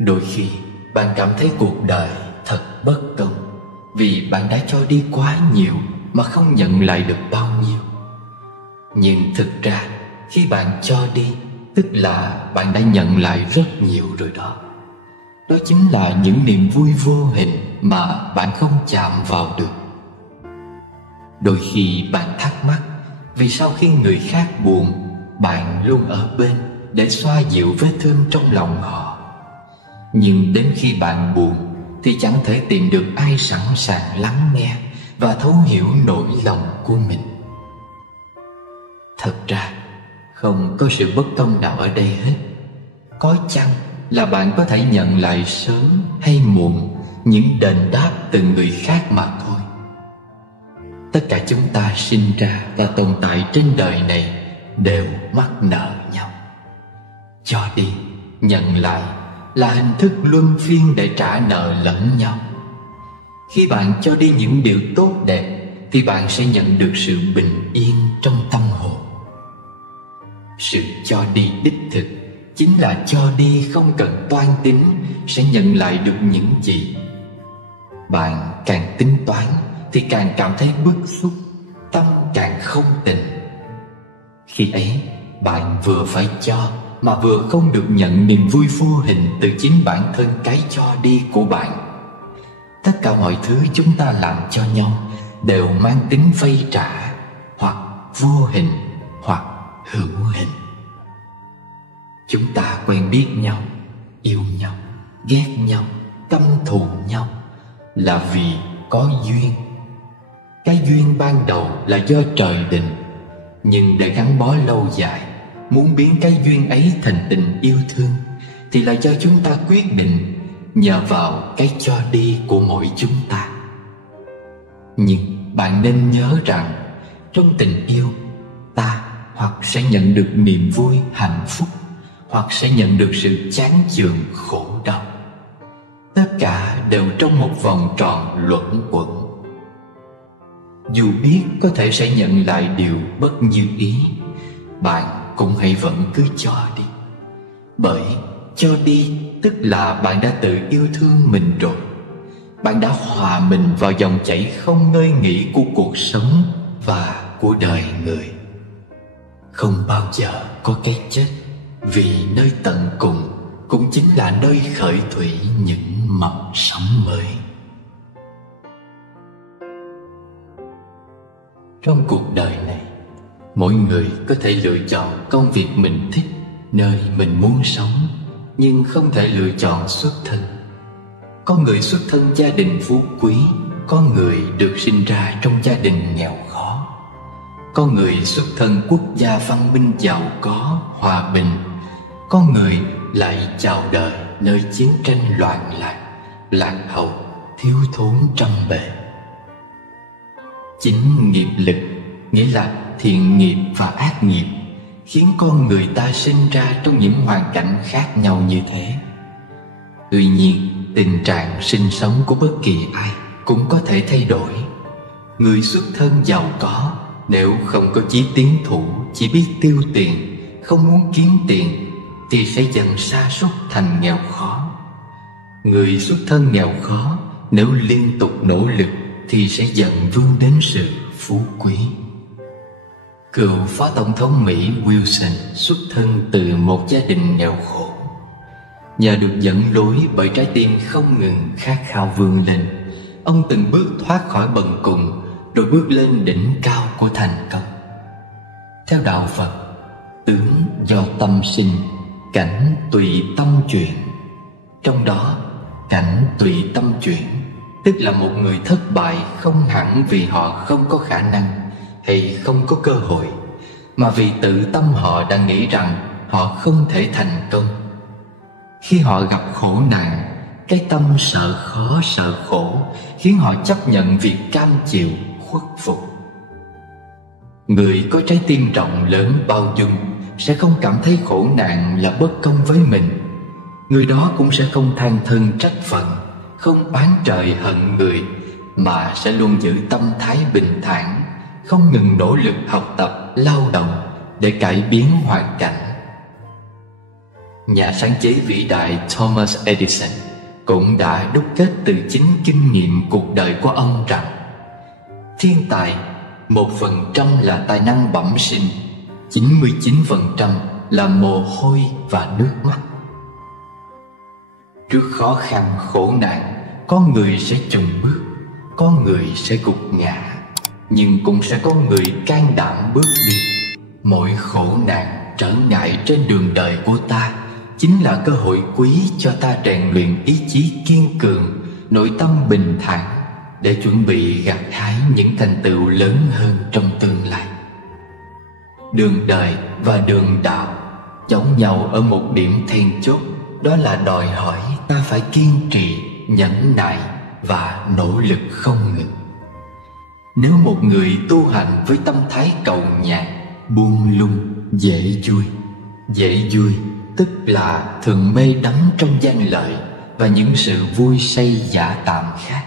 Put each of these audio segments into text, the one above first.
Đôi khi bạn cảm thấy cuộc đời thật bất công, vì bạn đã cho đi quá nhiều mà không nhận lại được bao nhiêu. Nhưng thực ra khi bạn cho đi, tức là bạn đã nhận lại rất nhiều rồi đó. Đó chính là những niềm vui vô hình mà bạn không chạm vào được. Đôi khi bạn thắc mắc, vì sao khi người khác buồn, bạn luôn ở bên để xoa dịu vết thương trong lòng họ, nhưng đến khi bạn buồn thì chẳng thể tìm được ai sẵn sàng lắng nghe và thấu hiểu nỗi lòng của mình. Thật ra không có sự bất công nào ở đây hết. Có chăng là bạn có thể nhận lại sớm hay muộn những đền đáp từ người khác mà thôi. Tất cả chúng ta sinh ra và tồn tại trên đời này đều mắc nợ nhau. Cho đi, nhận lại là hình thức luân phiên để trả nợ lẫn nhau. Khi bạn cho đi những điều tốt đẹp thì bạn sẽ nhận được sự bình yên trong tâm hồn. Sự cho đi đích thực chính là cho đi không cần toan tính sẽ nhận lại được những gì. Bạn càng tính toán thì càng cảm thấy bức xúc, tâm càng không tình. Khi ấy bạn vừa phải cho mà vừa không được nhận niềm vui vô hình từ chính bản thân cái cho đi của bạn. Tất cả mọi thứ chúng ta làm cho nhau đều mang tính vay trả, hoặc vô hình hoặc hữu hình. Chúng ta quen biết nhau, yêu nhau, ghét nhau, căm thù nhau là vì có duyên. Cái duyên ban đầu là do trời định, nhưng để gắn bó lâu dài, muốn biến cái duyên ấy thành tình yêu thương thì là do chúng ta quyết định, nhờ vào cái cho đi của mỗi chúng ta. Nhưng bạn nên nhớ rằng trong tình yêu, ta hoặc sẽ nhận được niềm vui hạnh phúc, hoặc sẽ nhận được sự chán chường khổ đau. Tất cả đều trong một vòng tròn luẩn quẩn. Dù biết có thể sẽ nhận lại điều bất như ý, bạn cũng hãy vẫn cứ cho đi. Bởi cho đi tức là bạn đã tự yêu thương mình rồi. Bạn đã hòa mình vào dòng chảy không ngơi nghỉ của cuộc sống và của đời người. Không bao giờ có cái chết, vì nơi tận cùng cũng chính là nơi khởi thủy những mầm sống mới. Trong cuộc đời này, mỗi người có thể lựa chọn công việc mình thích, nơi mình muốn sống, nhưng không thể lựa chọn xuất thân. Có người xuất thân gia đình phú quý, có người được sinh ra trong gia đình nghèo khó. Có người xuất thân quốc gia văn minh giàu có, hòa bình. Có người lại chào đời nơi chiến tranh loạn lạc, lạc hậu, thiếu thốn trăm bề. Chính nghiệp lực, nghĩa là thiện nghiệp và ác nghiệp, khiến con người ta sinh ra trong những hoàn cảnh khác nhau như thế. Tuy nhiên, tình trạng sinh sống của bất kỳ ai cũng có thể thay đổi. Người xuất thân giàu có, nếu không có chí tiến thủ, chỉ biết tiêu tiền, không muốn kiếm tiền, thì sẽ dần sa sút thành nghèo khó. Người xuất thân nghèo khó, nếu liên tục nỗ lực thì sẽ dần vươn đến sự phú quý. Cựu phó tổng thống Mỹ Wilson xuất thân từ một gia đình nghèo khổ. Nhờ được dẫn lối bởi trái tim không ngừng khát khao vươn lên, ông từng bước thoát khỏi bần cùng, rồi bước lên đỉnh cao của thành công. Theo đạo Phật, tướng do tâm sinh, cảnh tùy tâm chuyển. Trong đó, cảnh tùy tâm chuyển tức là một người thất bại không hẳn vì họ không có khả năng hay không có cơ hội, mà vì tự tâm họ đã nghĩ rằng họ không thể thành công. Khi họ gặp khổ nạn, cái tâm sợ khó sợ khổ khiến họ chấp nhận việc cam chịu khuất phục. Người có trái tim rộng lớn bao dung sẽ không cảm thấy khổ nạn là bất công với mình. Người đó cũng sẽ không than thân trách phận, không oán trời hận người, mà sẽ luôn giữ tâm thái bình thản, không ngừng nỗ lực học tập, lao động để cải biến hoàn cảnh. Nhà sáng chế vĩ đại Thomas Edison cũng đã đúc kết từ chính kinh nghiệm cuộc đời của ông rằng thiên tài 1% là tài năng bẩm sinh, 99% là mồ hôi và nước mắt. Trước khó khăn khổ nạn, con người sẽ chùn bước, con người sẽ gục ngã, nhưng cũng sẽ có người can đảm bước đi. Mỗi khổ nạn, trở ngại trên đường đời của ta chính là cơ hội quý cho ta rèn luyện ý chí kiên cường, nội tâm bình thản để chuẩn bị gặt hái những thành tựu lớn hơn trong tương lai. Đường đời và đường đạo giống nhau ở một điểm then chốt, đó là đòi hỏi ta phải kiên trì, nhẫn nại và nỗ lực không ngừng. Nếu một người tu hành với tâm thái cầu nhàn, buông lung, dễ vui tức là thường mê đắm trong danh lợi và những sự vui say giả tạm khác,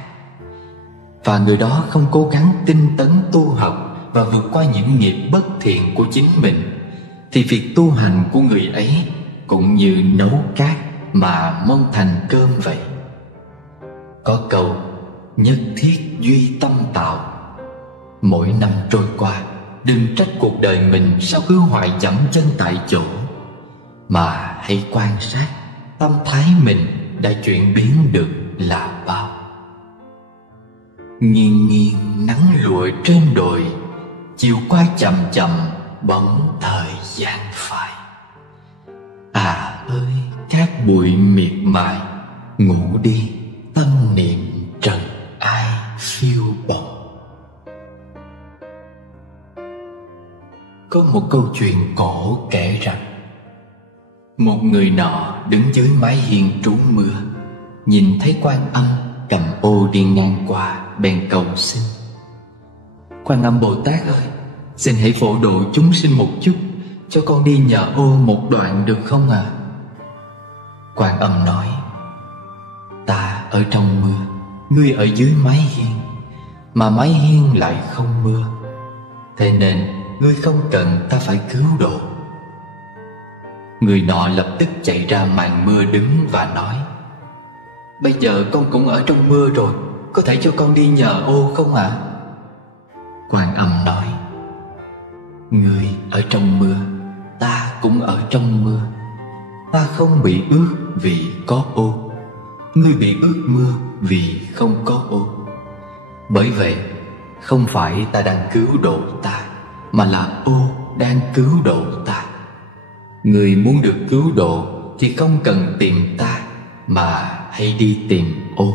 và người đó không cố gắng tinh tấn tu học và vượt qua những nghiệp bất thiện của chính mình, thì việc tu hành của người ấy cũng như nấu cát mà mong thành cơm vậy. Có câu nhất thiết duy tâm tạo. Mỗi năm trôi qua, đừng trách cuộc đời mình sao cứ hoài dẫm chân tại chỗ, mà hãy quan sát tâm thái mình đã chuyển biến được là bao. Nghiêng nghiêng nắng lụa trên đồi, chiều qua chậm chậm bóng thời gian phai. À ơi cát bụi miệt mài, ngủ đi tâm niệm trần ai phiêu bồng. Có một câu chuyện cổ kể rằng một người nọ đứng dưới mái hiên trú mưa, nhìn thấy Quan Âm cầm ô đi ngang qua, bèn cầu xin: Quan Âm Bồ Tát ơi, xin hãy phổ độ chúng sinh một chút, cho con đi nhờ ô một đoạn được không ạ? Quan Âm nói: Ta ở trong mưa, ngươi ở dưới mái hiên, mà mái hiên lại không mưa, thế nên ngươi không cần ta phải cứu độ. Người nọ lập tức chạy ra màn mưa đứng và nói: Bây giờ con cũng ở trong mưa rồi, có thể cho con đi nhờ ô không ạ? Quan Âm nói: Ngươi ở trong mưa, ta cũng ở trong mưa. Ta không bị ướt vì có ô, ngươi bị ướt mưa vì không có ô. Bởi vậy không phải ta đang cứu độ ta, mà là ô đang cứu độ ta. Người muốn được cứu độ thì không cần tìm ta, mà hãy đi tìm ô.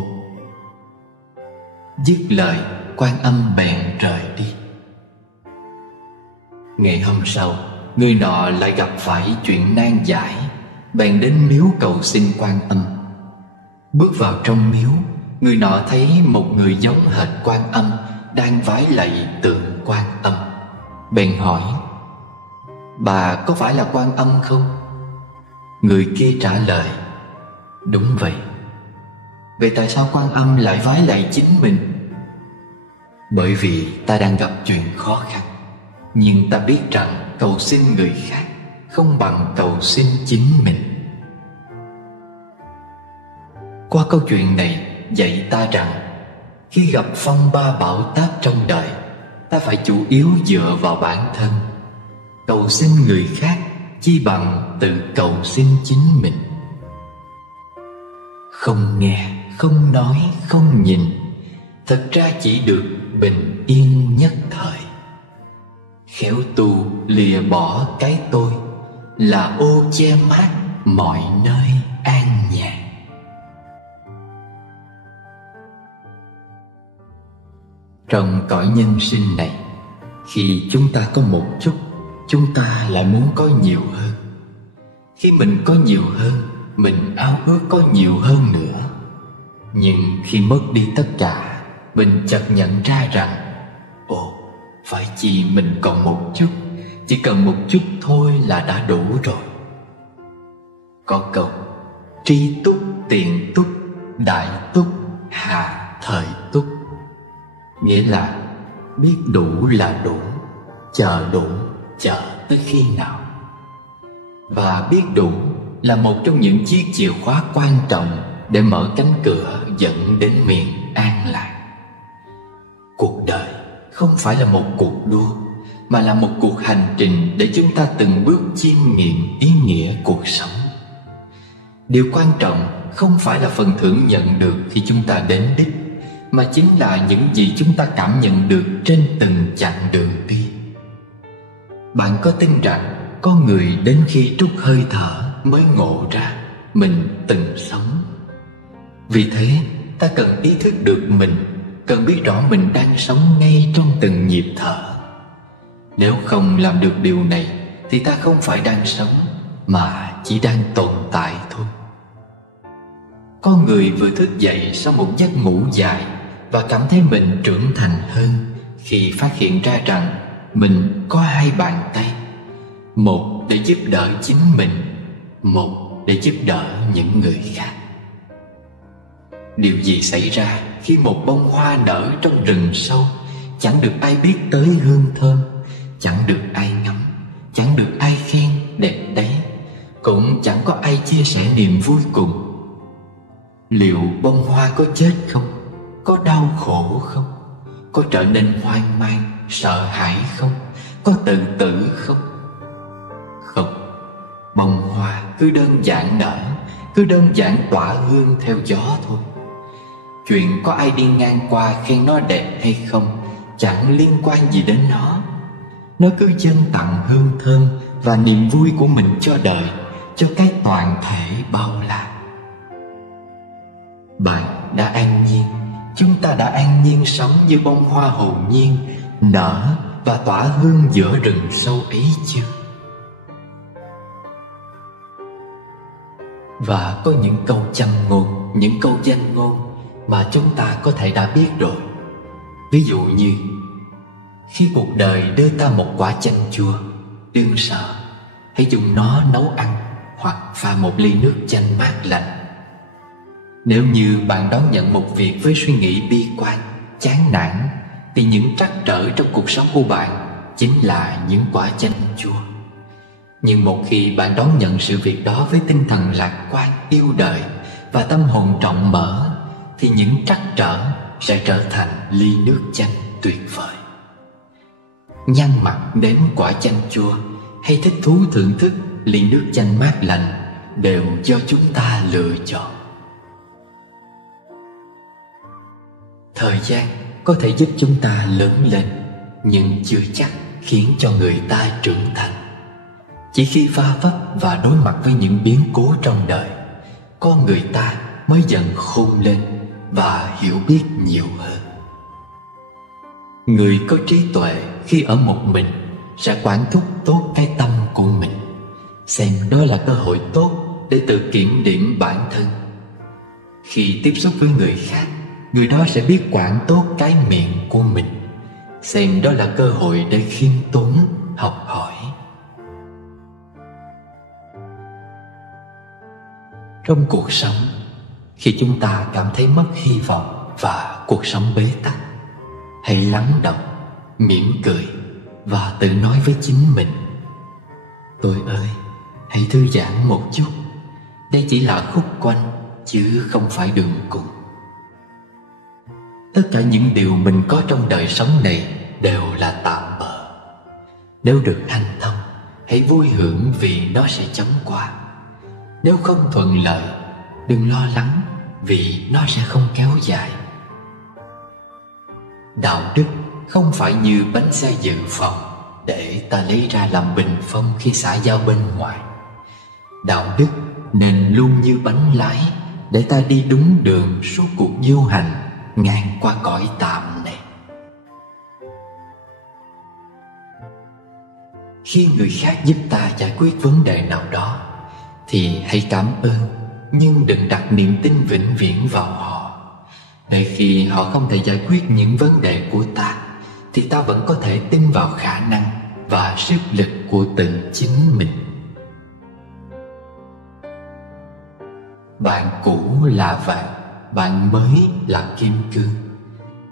Dứt lời, Quan Âm bèn rời đi. Ngày hôm sau, người nọ lại gặp phải chuyện nan giải, bèn đến miếu cầu xin Quan Âm. Bước vào trong miếu, người nọ thấy một người giống hệt Quan Âm đang vái lạy tượng Quan Âm, bèn hỏi: Bà có phải là Quan Âm không? Người kia trả lời: Đúng vậy. Vậy tại sao Quan Âm lại vái lạy chính mình? Bởi vì ta đang gặp chuyện khó khăn, nhưng ta biết rằng cầu xin người khác không bằng cầu xin chính mình. Qua câu chuyện này dạy ta rằng khi gặp phong ba bão táp trong đời, ta phải chủ yếu dựa vào bản thân. Cầu xin người khác chi bằng tự cầu xin chính mình. Không nghe, không nói, không nhìn, thật ra chỉ được bình yên nhất thời. Khéo tu lìa bỏ cái tôi, là ô che mát mọi nơi an nhàn. Trong cõi nhân sinh này, khi chúng ta có một chút, chúng ta lại muốn có nhiều hơn. Khi mình có nhiều hơn, mình ao ước có nhiều hơn nữa. Nhưng khi mất đi tất cả, mình chợt nhận ra rằng ồ, phải chi mình còn một chút, chỉ cần một chút thôi là đã đủ rồi. Có câu tri túc tiện túc, đại túc hạ thời túc, nghĩa là biết đủ là đủ, chờ đủ chờ tới khi nào. Và biết đủ là một trong những chiếc chìa khóa quan trọng để mở cánh cửa dẫn đến miền an lạc. Cuộc đời không phải là một cuộc đua, mà là một cuộc hành trình để chúng ta từng bước chiêm nghiệm ý nghĩa cuộc sống. Điều quan trọng không phải là phần thưởng nhận được khi chúng ta đến đích, mà chính là những gì chúng ta cảm nhận được trên từng chặng đường đi. Bạn có tin rằng có người đến khi trút hơi thở mới ngộ ra mình từng sống? Vì thế, ta cần ý thức được mình, cần biết rõ mình đang sống ngay trong từng nhịp thở. Nếu không làm được điều này thì ta không phải đang sống, mà chỉ đang tồn tại thôi. Có người vừa thức dậy sau một giấc ngủ dài và cảm thấy mình trưởng thành hơn khi phát hiện ra rằng mình có hai bàn tay, một để giúp đỡ chính mình, một để giúp đỡ những người khác. Điều gì xảy ra khi một bông hoa nở trong rừng sâu, chẳng được ai biết tới hương thơm, chẳng được ai ngắm, chẳng được ai khen đẹp đấy, cũng chẳng có ai chia sẻ niềm vui cùng? Liệu bông hoa có chết không? Có đau khổ không? Có trở nên hoang mang, sợ hãi không? Có tự tử không? Không. Bông hoa cứ đơn giản nở, cứ đơn giản tỏa hương theo gió thôi. Chuyện có ai đi ngang qua khen nó đẹp hay không chẳng liên quan gì đến nó. Nó cứ dâng tặng hương thơm và niềm vui của mình cho đời, cho cái toàn thể bao la. Bạn đã an nhiên, chúng ta đã an nhiên sống như bông hoa hồn nhiên nở và tỏa hương giữa rừng sâu ấy chưa? Và có những câu châm ngôn, những câu danh ngôn mà chúng ta có thể đã biết rồi. Ví dụ như: khi cuộc đời đưa ta một quả chanh chua, đừng sợ, hãy dùng nó nấu ăn hoặc pha một ly nước chanh mát lạnh. Nếu như bạn đón nhận một việc với suy nghĩ bi quan, chán nản, thì những trắc trở trong cuộc sống của bạn chính là những quả chanh chua. Nhưng một khi bạn đón nhận sự việc đó với tinh thần lạc quan, yêu đời và tâm hồn rộng mở, thì những trắc trở sẽ trở thành ly nước chanh tuyệt vời. Nhăn mặt đến quả chanh chua hay thích thú thưởng thức ly nước chanh mát lạnh đều do chúng ta lựa chọn. Thời gian có thể giúp chúng ta lớn lên, nhưng chưa chắc khiến cho người ta trưởng thành. Chỉ khi va vấp và đối mặt với những biến cố trong đời, con người ta mới dần khôn lên và hiểu biết nhiều hơn. Người có trí tuệ khi ở một mình sẽ quản thúc tốt cái tâm của mình, xem đó là cơ hội tốt để tự kiểm điểm bản thân. Khi tiếp xúc với người khác, người đó sẽ biết quản tốt cái miệng của mình, xem đó là cơ hội để khiêm tốn, học hỏi. Trong cuộc sống, khi chúng ta cảm thấy mất hy vọng và cuộc sống bế tắc, hãy lắng động, mỉm cười và tự nói với chính mình: tôi ơi, hãy thư giãn một chút. Đây chỉ là khúc quanh chứ không phải đường cùng. Tất cả những điều mình có trong đời sống này đều là tạm bợ. Nếu được hanh thông, hãy vui hưởng vì nó sẽ chóng qua. Nếu không thuận lợi, đừng lo lắng vì nó sẽ không kéo dài. Đạo đức không phải như bánh xe dự phòng để ta lấy ra làm bình phong khi xã giao bên ngoài. Đạo đức nên luôn như bánh lái để ta đi đúng đường suốt cuộc du hành ngang qua cõi tạm này. Khi người khác giúp ta giải quyết vấn đề nào đó thì hãy cảm ơn, nhưng đừng đặt niềm tin vĩnh viễn vào họ. Để khi họ không thể giải quyết những vấn đề của ta, thì ta vẫn có thể tin vào khả năng và sức lực của tự chính mình. Bạn cũ là vàng, bạn mới là kim cương.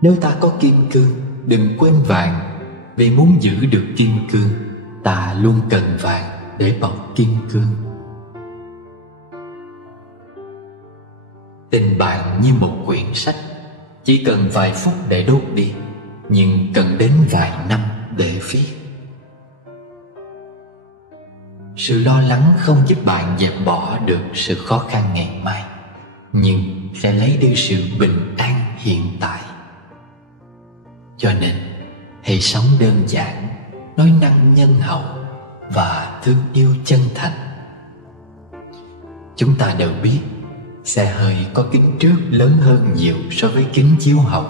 Nếu ta có kim cương, đừng quên vàng, vì muốn giữ được kim cương, ta luôn cần vàng để bọc kim cương. Tình bạn như một quyển sách, chỉ cần vài phút để đốt đi, nhưng cần đến vài năm để viết. Sự lo lắng không giúp bạn dẹp bỏ được sự khó khăn ngày mai, nhưng sẽ lấy đi sự bình an hiện tại. Cho nên hãy sống đơn giản, nói năng nhân hậu và thương yêu chân thành. Chúng ta đều biết xe hơi có kính trước lớn hơn nhiều so với kính chiếu hậu.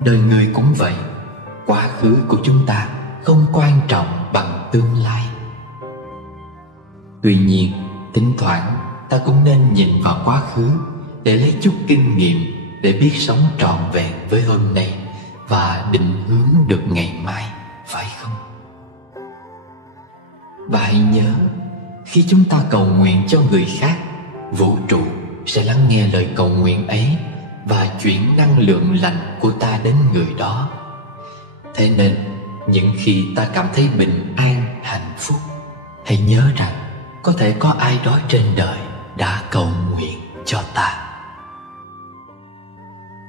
Đời người cũng vậy, quá khứ của chúng ta không quan trọng bằng tương lai. Tuy nhiên, thỉnh thoảng ta cũng nên nhìn vào quá khứ để lấy chút kinh nghiệm, để biết sống trọn vẹn với hôm nay và định hướng được ngày mai, phải không? Và hãy nhớ, khi chúng ta cầu nguyện cho người khác, vũ trụ sẽ lắng nghe lời cầu nguyện ấy và chuyển năng lượng lành của ta đến người đó. Thế nên, những khi ta cảm thấy bình an, hạnh phúc, hãy nhớ rằng có thể có ai đó trên đời đã cầu nguyện cho ta.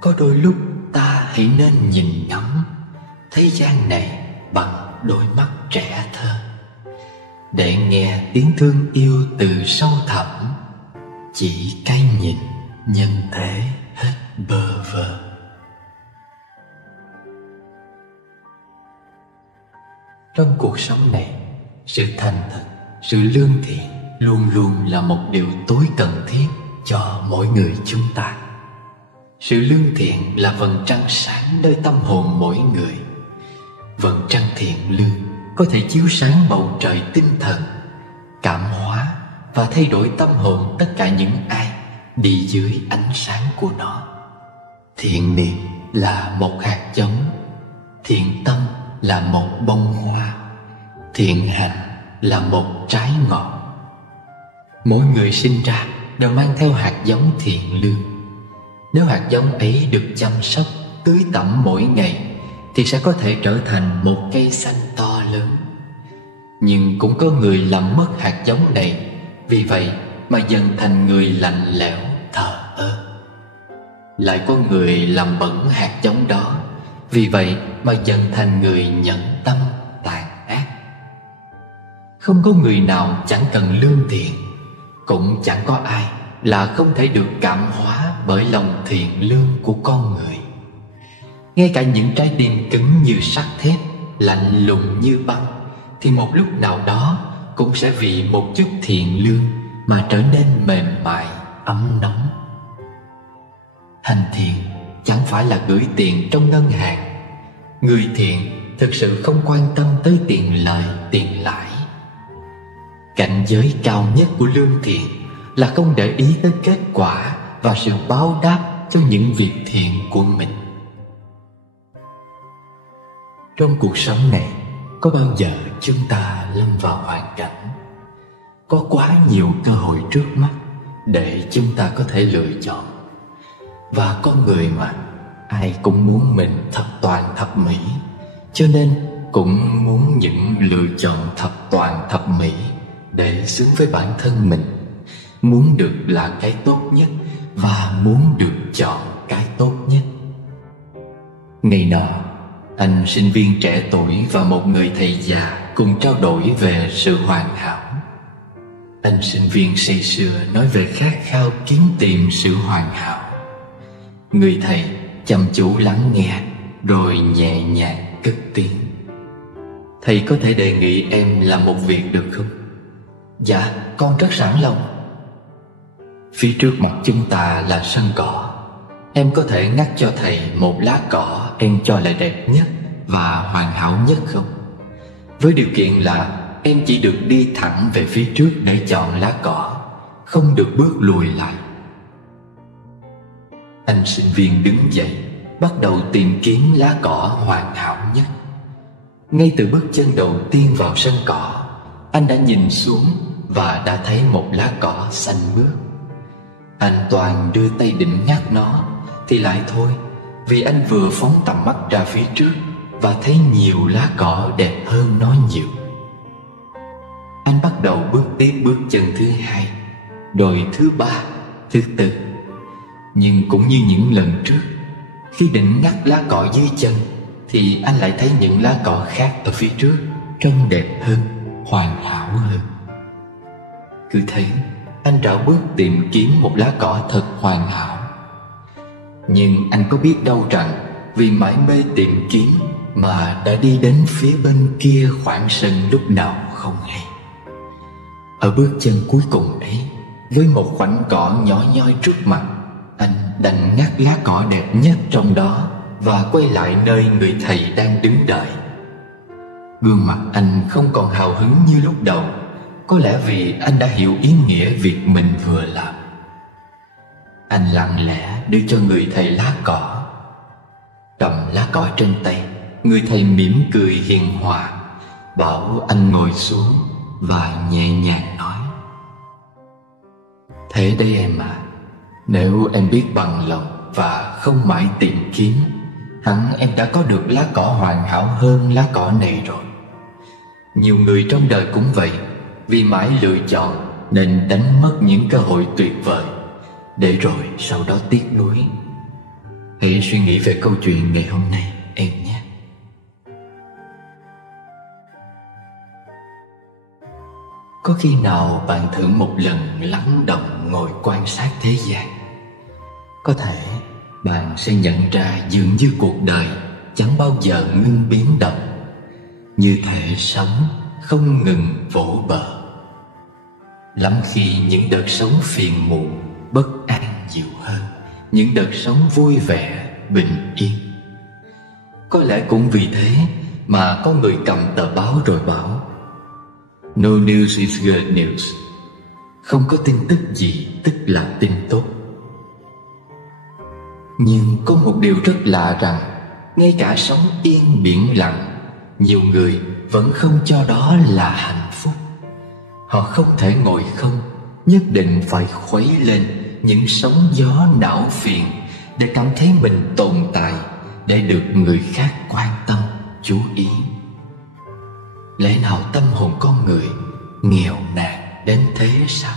Có đôi lúc ta hãy nên nhìn ngắm thế gian này bằng đôi mắt trẻ thơ, để nghe tiếng thương yêu từ sâu thẳm, chỉ cái nhìn nhân thế hết bơ vơ. Trong cuộc sống này, sự thành thật, sự lương thiện luôn luôn là một điều tối cần thiết cho mỗi người chúng ta. Sự lương thiện là vầng trăng sáng nơi tâm hồn mỗi người. Vầng trăng thiện lương có thể chiếu sáng bầu trời tinh thần, cảm hóa và thay đổi tâm hồn tất cả những ai đi dưới ánh sáng của nó. Thiện niệm là một hạt giống, thiện tâm là một bông hoa, thiện hành là một trái ngọt. Mỗi người sinh ra đều mang theo hạt giống thiện lương. Nếu hạt giống ấy được chăm sóc, tưới tẩm mỗi ngày, thì sẽ có thể trở thành một cây xanh to lớn. Nhưng cũng có người làm mất hạt giống này, vì vậy mà dần thành người lạnh lẽo, thờ ơ. Lại có người làm bẩn hạt giống đó, vì vậy mà dần thành người nhẫn tâm, tàn ác. Không có người nào chẳng cần lương thiện, cũng chẳng có ai là không thể được cảm hóa bởi lòng thiện lương của con người. Ngay cả những trái tim cứng như sắt thép, lạnh lùng như băng, thì một lúc nào đó cũng sẽ vì một chút thiện lương mà trở nên mềm mại, ấm nóng. Hành thiện chẳng phải là gửi tiền trong ngân hàng. Người thiện thực sự không quan tâm tới tiền lời, tiền lãi. Cảnh giới cao nhất của lương thiện là không để ý tới kết quả và sự báo đáp cho những việc thiện của mình. Trong cuộc sống này, có bao giờ chúng ta lâm vào hoàn cảnh có quá nhiều cơ hội trước mắt để chúng ta có thể lựa chọn. Và con người mà, ai cũng muốn mình thập toàn thập mỹ, cho nên cũng muốn những lựa chọn thập toàn thập mỹ để xứng với bản thân mình. Muốn được là cái tốt nhất và muốn được chọn cái tốt nhất. Ngày nọ, anh sinh viên trẻ tuổi và một người thầy già cùng trao đổi về sự hoàn hảo. Anh sinh viên say sưa nói về khát khao kiếm tìm sự hoàn hảo. Người thầy chăm chú lắng nghe rồi nhẹ nhàng cất tiếng: "Thầy có thể đề nghị em làm một việc được không?" "Dạ, con rất sẵn lòng." "Phía trước mặt chúng ta là sân cỏ. Em có thể ngắt cho thầy một lá cỏ em cho là đẹp nhất và hoàn hảo nhất không? Với điều kiện là em chỉ được đi thẳng về phía trước để chọn lá cỏ, không được bước lùi lại." Anh sinh viên đứng dậy, bắt đầu tìm kiếm lá cỏ hoàn hảo nhất. Ngay từ bước chân đầu tiên vào sân cỏ, anh đã nhìn xuống và đã thấy một lá cỏ xanh mướt. Anh toàn đưa tay định ngắt nó thì lại thôi, vì anh vừa phóng tầm mắt ra phía trước và thấy nhiều lá cỏ đẹp hơn nó nhiều. Anh bắt đầu bước tiếp bước chân thứ hai, rồi thứ ba, thứ tư. Nhưng cũng như những lần trước, khi định ngắt lá cỏ dưới chân thì anh lại thấy những lá cỏ khác ở phía trước trông đẹp hơn, hoàn hảo hơn. Cứ thế anh rảo bước tìm kiếm một lá cỏ thật hoàn hảo. Nhưng anh có biết đâu rằng vì mải mê tìm kiếm mà đã đi đến phía bên kia khoảng sân lúc nào không hay. Ở bước chân cuối cùng đấy, với một khoảnh cỏ nhỏ nhoi trước mặt, anh đành ngắt lá cỏ đẹp nhất trong đó và quay lại nơi người thầy đang đứng đợi. Gương mặt anh không còn hào hứng như lúc đầu, có lẽ vì anh đã hiểu ý nghĩa việc mình vừa làm. Anh lặng lẽ đưa cho người thầy lá cỏ. Cầm lá cỏ trên tay, người thầy mỉm cười hiền hòa, bảo anh ngồi xuống và nhẹ nhàng nói: "Thế đấy em à, nếu em biết bằng lòng và không mãi tìm kiếm, hẳn em đã có được lá cỏ hoàn hảo hơn lá cỏ này rồi. Nhiều người trong đời cũng vậy, vì mãi lựa chọn nên đánh mất những cơ hội tuyệt vời, để rồi sau đó tiếc nuối. Hãy suy nghĩ về câu chuyện ngày hôm nay em nhé." Có khi nào bạn thử một lần lắng động ngồi quan sát thế gian? Có thể bạn sẽ nhận ra dường như cuộc đời chẳng bao giờ ngưng biến động, như thể sống không ngừng vỗ bờ. Lắm khi những đợt sống phiền muộn, bất an nhiều hơn những đợt sống vui vẻ, bình yên. Có lẽ cũng vì thế mà có người cầm tờ báo rồi bảo: "No news is good news." Không có tin tức gì tức là tin tốt. Nhưng có một điều rất lạ rằng ngay cả sống yên biển lặng, nhiều người vẫn không cho đó là hạnh phúc. Họ không thể ngồi không, nhất định phải khuấy lên những sóng gió não phiền để cảm thấy mình tồn tại, để được người khác quan tâm, chú ý. Lẽ nào tâm hồn con người nghèo nàn đến thế sao?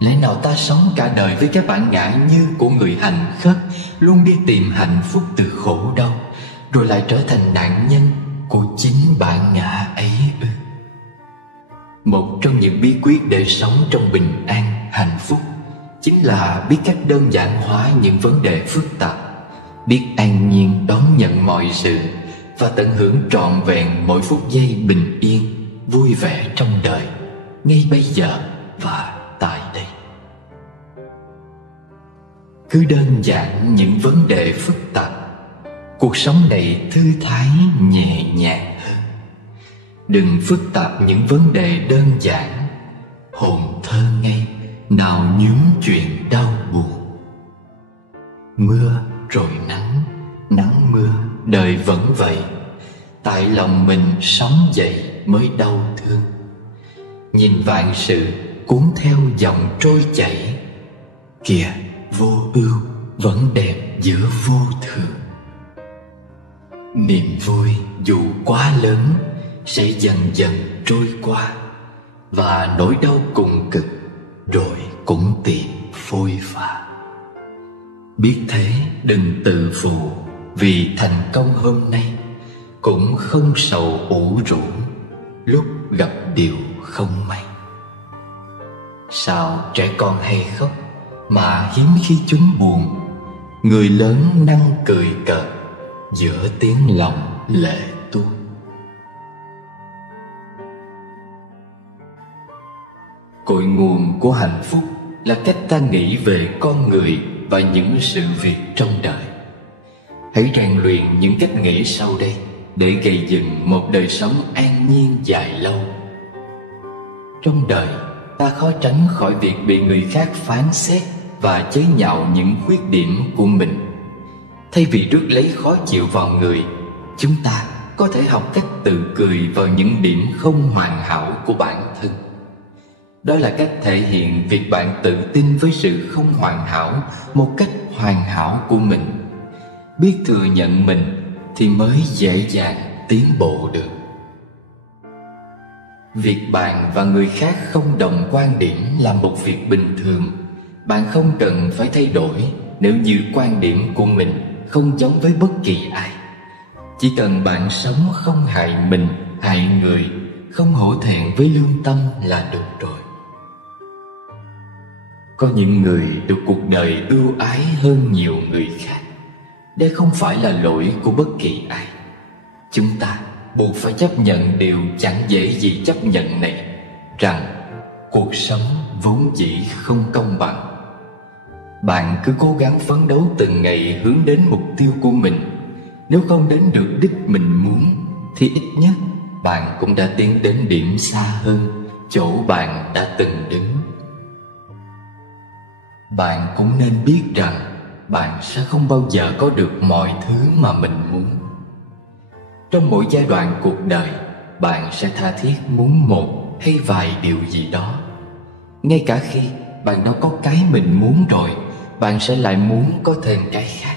Lẽ nào ta sống cả đời với cái bản ngã như của người hành khất, luôn đi tìm hạnh phúc từ khổ đau, rồi lại trở thành nạn nhân của chính bản ngã ấy ư? Một trong những bí quyết để sống trong bình an, hạnh phúc chính là biết cách đơn giản hóa những vấn đề phức tạp, biết an nhiên đón nhận mọi sự và tận hưởng trọn vẹn mỗi phút giây bình yên, vui vẻ trong đời, ngay bây giờ và tại đây. Cứ đơn giản những vấn đề phức tạp, cuộc sống này thư thái nhẹ nhàng hơn. Đừng phức tạp những vấn đề đơn giản, hồn thơ ngây nào nhúm chuyện đau buồn. Mưa rồi nắng, nắng mưa đời vẫn vậy, tại lòng mình sống dậy mới đau thương. Nhìn vạn sự cuốn theo dòng trôi chảy, kìa vô ưu vẫn đẹp giữa vô thường. Niềm vui dù quá lớn sẽ dần dần trôi qua, và nỗi đau cùng cực rồi cũng tiện phôi pha. Biết thế đừng tự phụ vì thành công hôm nay, cũng không sầu ủ rũ lúc gặp điều không may. Sao trẻ con hay khóc mà hiếm khi chúng buồn, người lớn năng cười cợt giữa tiếng lòng lệ tuôn. Cội nguồn của hạnh phúc là cách ta nghĩ về con người và những sự việc trong đời. Hãy rèn luyện những cách nghĩ sau đây để gây dựng một đời sống an nhiên dài lâu. Trong đời, ta khó tránh khỏi việc bị người khác phán xét và chế nhạo những khuyết điểm của mình. Thay vì rước lấy khó chịu vào người, chúng ta có thể học cách tự cười vào những điểm không hoàn hảo của bản thân. Đó là cách thể hiện việc bạn tự tin với sự không hoàn hảo một cách hoàn hảo của mình. Biết thừa nhận mình thì mới dễ dàng tiến bộ được. Việc bạn và người khác không đồng quan điểm là một việc bình thường. Bạn không cần phải thay đổi, nếu như quan điểm của mình không giống với bất kỳ ai. Chỉ cần bạn sống không hại mình, hại người, không hổ thẹn với lương tâm là được rồi. Có những người được cuộc đời ưu ái hơn nhiều người khác. Đây không phải là lỗi của bất kỳ ai. Chúng ta buộc phải chấp nhận điều chẳng dễ gì chấp nhận này, rằng cuộc sống vốn dĩ không công bằng. Bạn cứ cố gắng phấn đấu từng ngày hướng đến mục tiêu của mình. Nếu không đến được đích mình muốn, thì ít nhất bạn cũng đã tiến đến điểm xa hơn chỗ bạn đã từng đứng. Bạn cũng nên biết rằng bạn sẽ không bao giờ có được mọi thứ mà mình muốn. Trong mỗi giai đoạn cuộc đời, bạn sẽ tha thiết muốn một hay vài điều gì đó. Ngay cả khi bạn đã có cái mình muốn rồi, bạn sẽ lại muốn có thêm cái khác.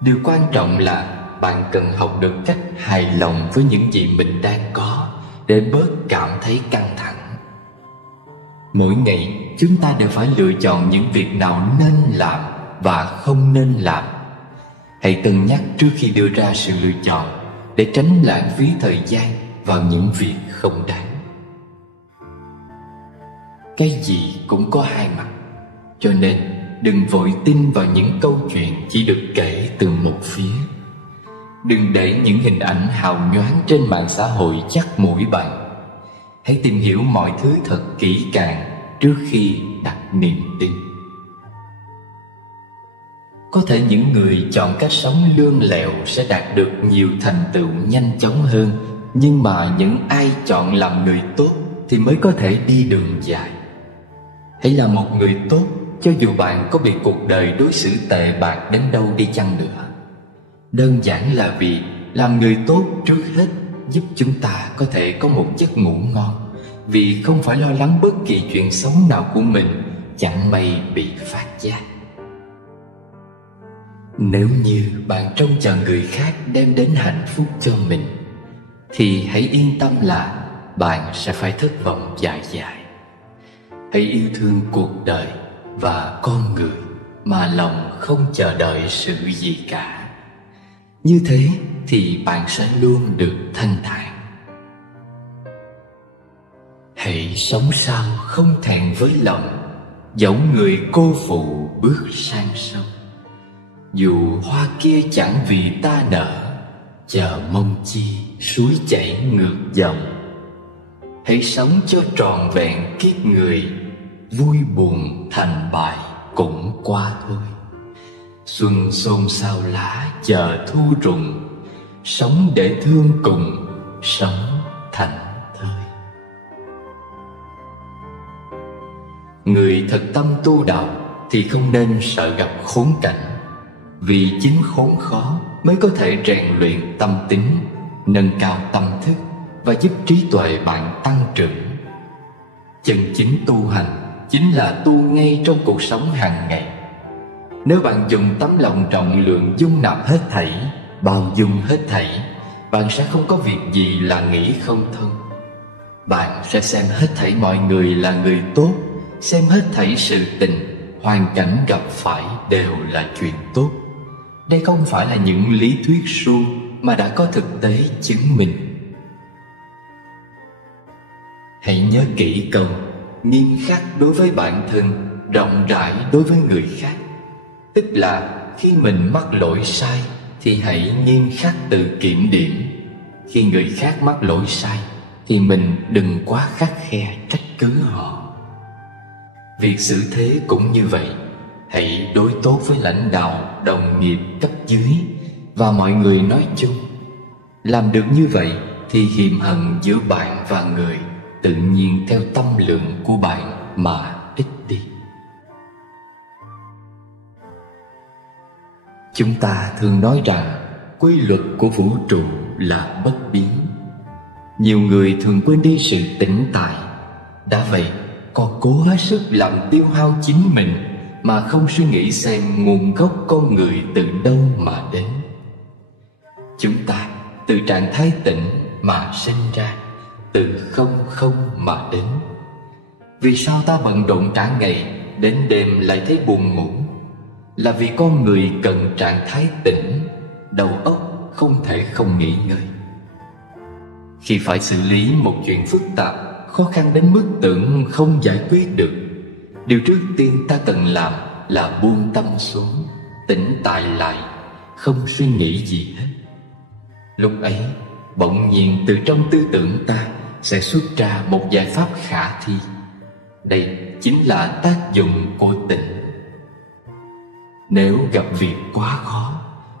Điều quan trọng là bạn cần học được cách hài lòng với những gì mình đang có, để bớt cảm thấy căng thẳng. Mỗi ngày chúng ta đều phải lựa chọn những việc nào nên làm và không nên làm. Hãy cân nhắc trước khi đưa ra sự lựa chọn, để tránh lãng phí thời gian vào những việc không đáng. Cái gì cũng có hai mặt, cho nên đừng vội tin vào những câu chuyện chỉ được kể từ một phía. Đừng để những hình ảnh hào nhoáng trên mạng xã hội dắt mũi bạn. Hãy tìm hiểu mọi thứ thật kỹ càng trước khi đặt niềm tin. Có thể những người chọn cách sống lươn lẹo sẽ đạt được nhiều thành tựu nhanh chóng hơn, nhưng mà những ai chọn làm người tốt thì mới có thể đi đường dài. Hãy là một người tốt cho dù bạn có bị cuộc đời đối xử tệ bạc đến đâu đi chăng nữa. Đơn giản là vì làm người tốt trước hết giúp chúng ta có thể có một giấc ngủ ngon, vì không phải lo lắng bất kỳ chuyện xấu nào của mình chẳng may bị phát giác. Nếu như bạn trông chờ người khác đem đến hạnh phúc cho mình, thì hãy yên tâm là bạn sẽ phải thất vọng dài dài. Hãy yêu thương cuộc đời và con người mà lòng không chờ đợi sự gì cả. Như thế thì bạn sẽ luôn được thanh thản. Hãy sống sao không thẹn với lòng, dẫu người cô phụ bước sang sông. Dù hoa kia chẳng vì ta nở, chờ mong chi suối chảy ngược dòng. Hãy sống cho trọn vẹn kiếp người, vui buồn thành bại cũng qua thôi. Xuân xôn xao lá chờ thu rụng, sống để thương cùng, sống thành thơi. Người thật tâm tu đạo thì không nên sợ gặp khốn cảnh, vì chính khốn khó mới có thể rèn luyện tâm tính, nâng cao tâm thức và giúp trí tuệ bạn tăng trưởng. Chân chính tu hành chính là tu ngay trong cuộc sống hàng ngày. Nếu bạn dùng tấm lòng rộng lượng dung nạp hết thảy, bao dung hết thảy, bạn sẽ không có việc gì là nghĩ không thông. Bạn sẽ xem hết thảy mọi người là người tốt, xem hết thảy sự tình, hoàn cảnh gặp phải đều là chuyện tốt. Đây không phải là những lý thuyết suông mà đã có thực tế chứng minh. Hãy nhớ kỹ câu nghiêm khắc đối với bản thân, rộng rãi đối với người khác. Tức là khi mình mắc lỗi sai thì hãy nghiêm khắc tự kiểm điểm. Khi người khác mắc lỗi sai thì mình đừng quá khắt khe trách cứ họ. Việc xử thế cũng như vậy. Hãy đối tốt với lãnh đạo, đồng nghiệp, cấp dưới và mọi người nói chung. Làm được như vậy thì hiềm hận giữa bạn và người tự nhiên theo tâm lượng của bạn mà ít đi. Chúng ta thường nói rằng quy luật của vũ trụ là bất biến. Nhiều người thường quên đi sự tĩnh tại. Đã vậy còn cố hết sức làm tiêu hao chính mình mà không suy nghĩ xem nguồn gốc con người từ đâu mà đến. Chúng ta từ trạng thái tĩnh mà sinh ra, từ không không mà đến. Vì sao ta bận rộn cả ngày, đến đêm lại thấy buồn ngủ? là vì con người cần trạng thái tĩnh, đầu óc không thể không nghỉ ngơi. Khi phải xử lý một chuyện phức tạp, khó khăn đến mức tưởng không giải quyết được, điều trước tiên ta cần làm là buông tâm xuống, tĩnh tại lại, không suy nghĩ gì hết. Lúc ấy, bỗng nhiên từ trong tư tưởng ta sẽ xuất ra một giải pháp khả thi. Đây chính là tác dụng của tĩnh. Nếu gặp việc quá khó,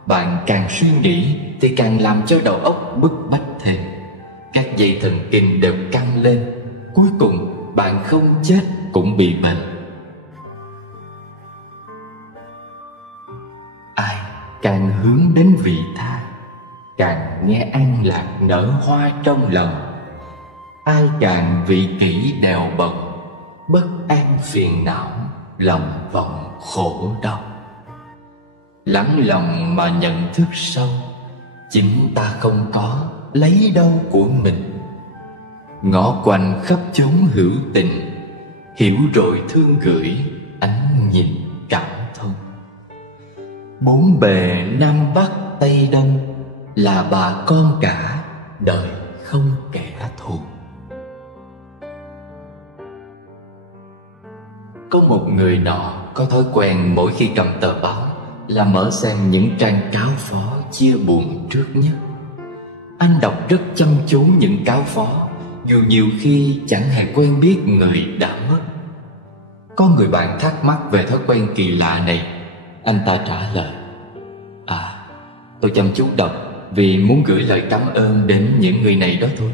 bạn càng suy nghĩ thì càng làm cho đầu óc bức bách thêm. Các dây thần kinh đều căng lên, cuối cùng bạn không chết cũng bị bệnh. Ai càng hướng đến vị tha, càng nghe an lạc nở hoa trong lòng. Ai càng vị kỷ đèo bận, bất an phiền não, lòng vòng khổ đau. Lắng lòng mà nhận thức sâu, chính ta không có lấy đâu của mình. Ngõ quanh khắp chốn hữu tình, hiểu rồi thương gửi, ánh nhìn cảm thông. Bốn bề Nam Bắc Tây Đông, là bà con cả, đời không kẻ thù. Có một người nọ có thói quen mỗi khi cầm tờ báo là mở xem những trang cáo phó chia buồn trước nhất. Anh đọc rất chăm chú những cáo phó, dù nhiều khi chẳng hề quen biết người đã mất. Có người bạn thắc mắc về thói quen kỳ lạ này. Anh ta trả lời: tôi chăm chú đọc vì muốn gửi lời cảm ơn đến những người này đó thôi.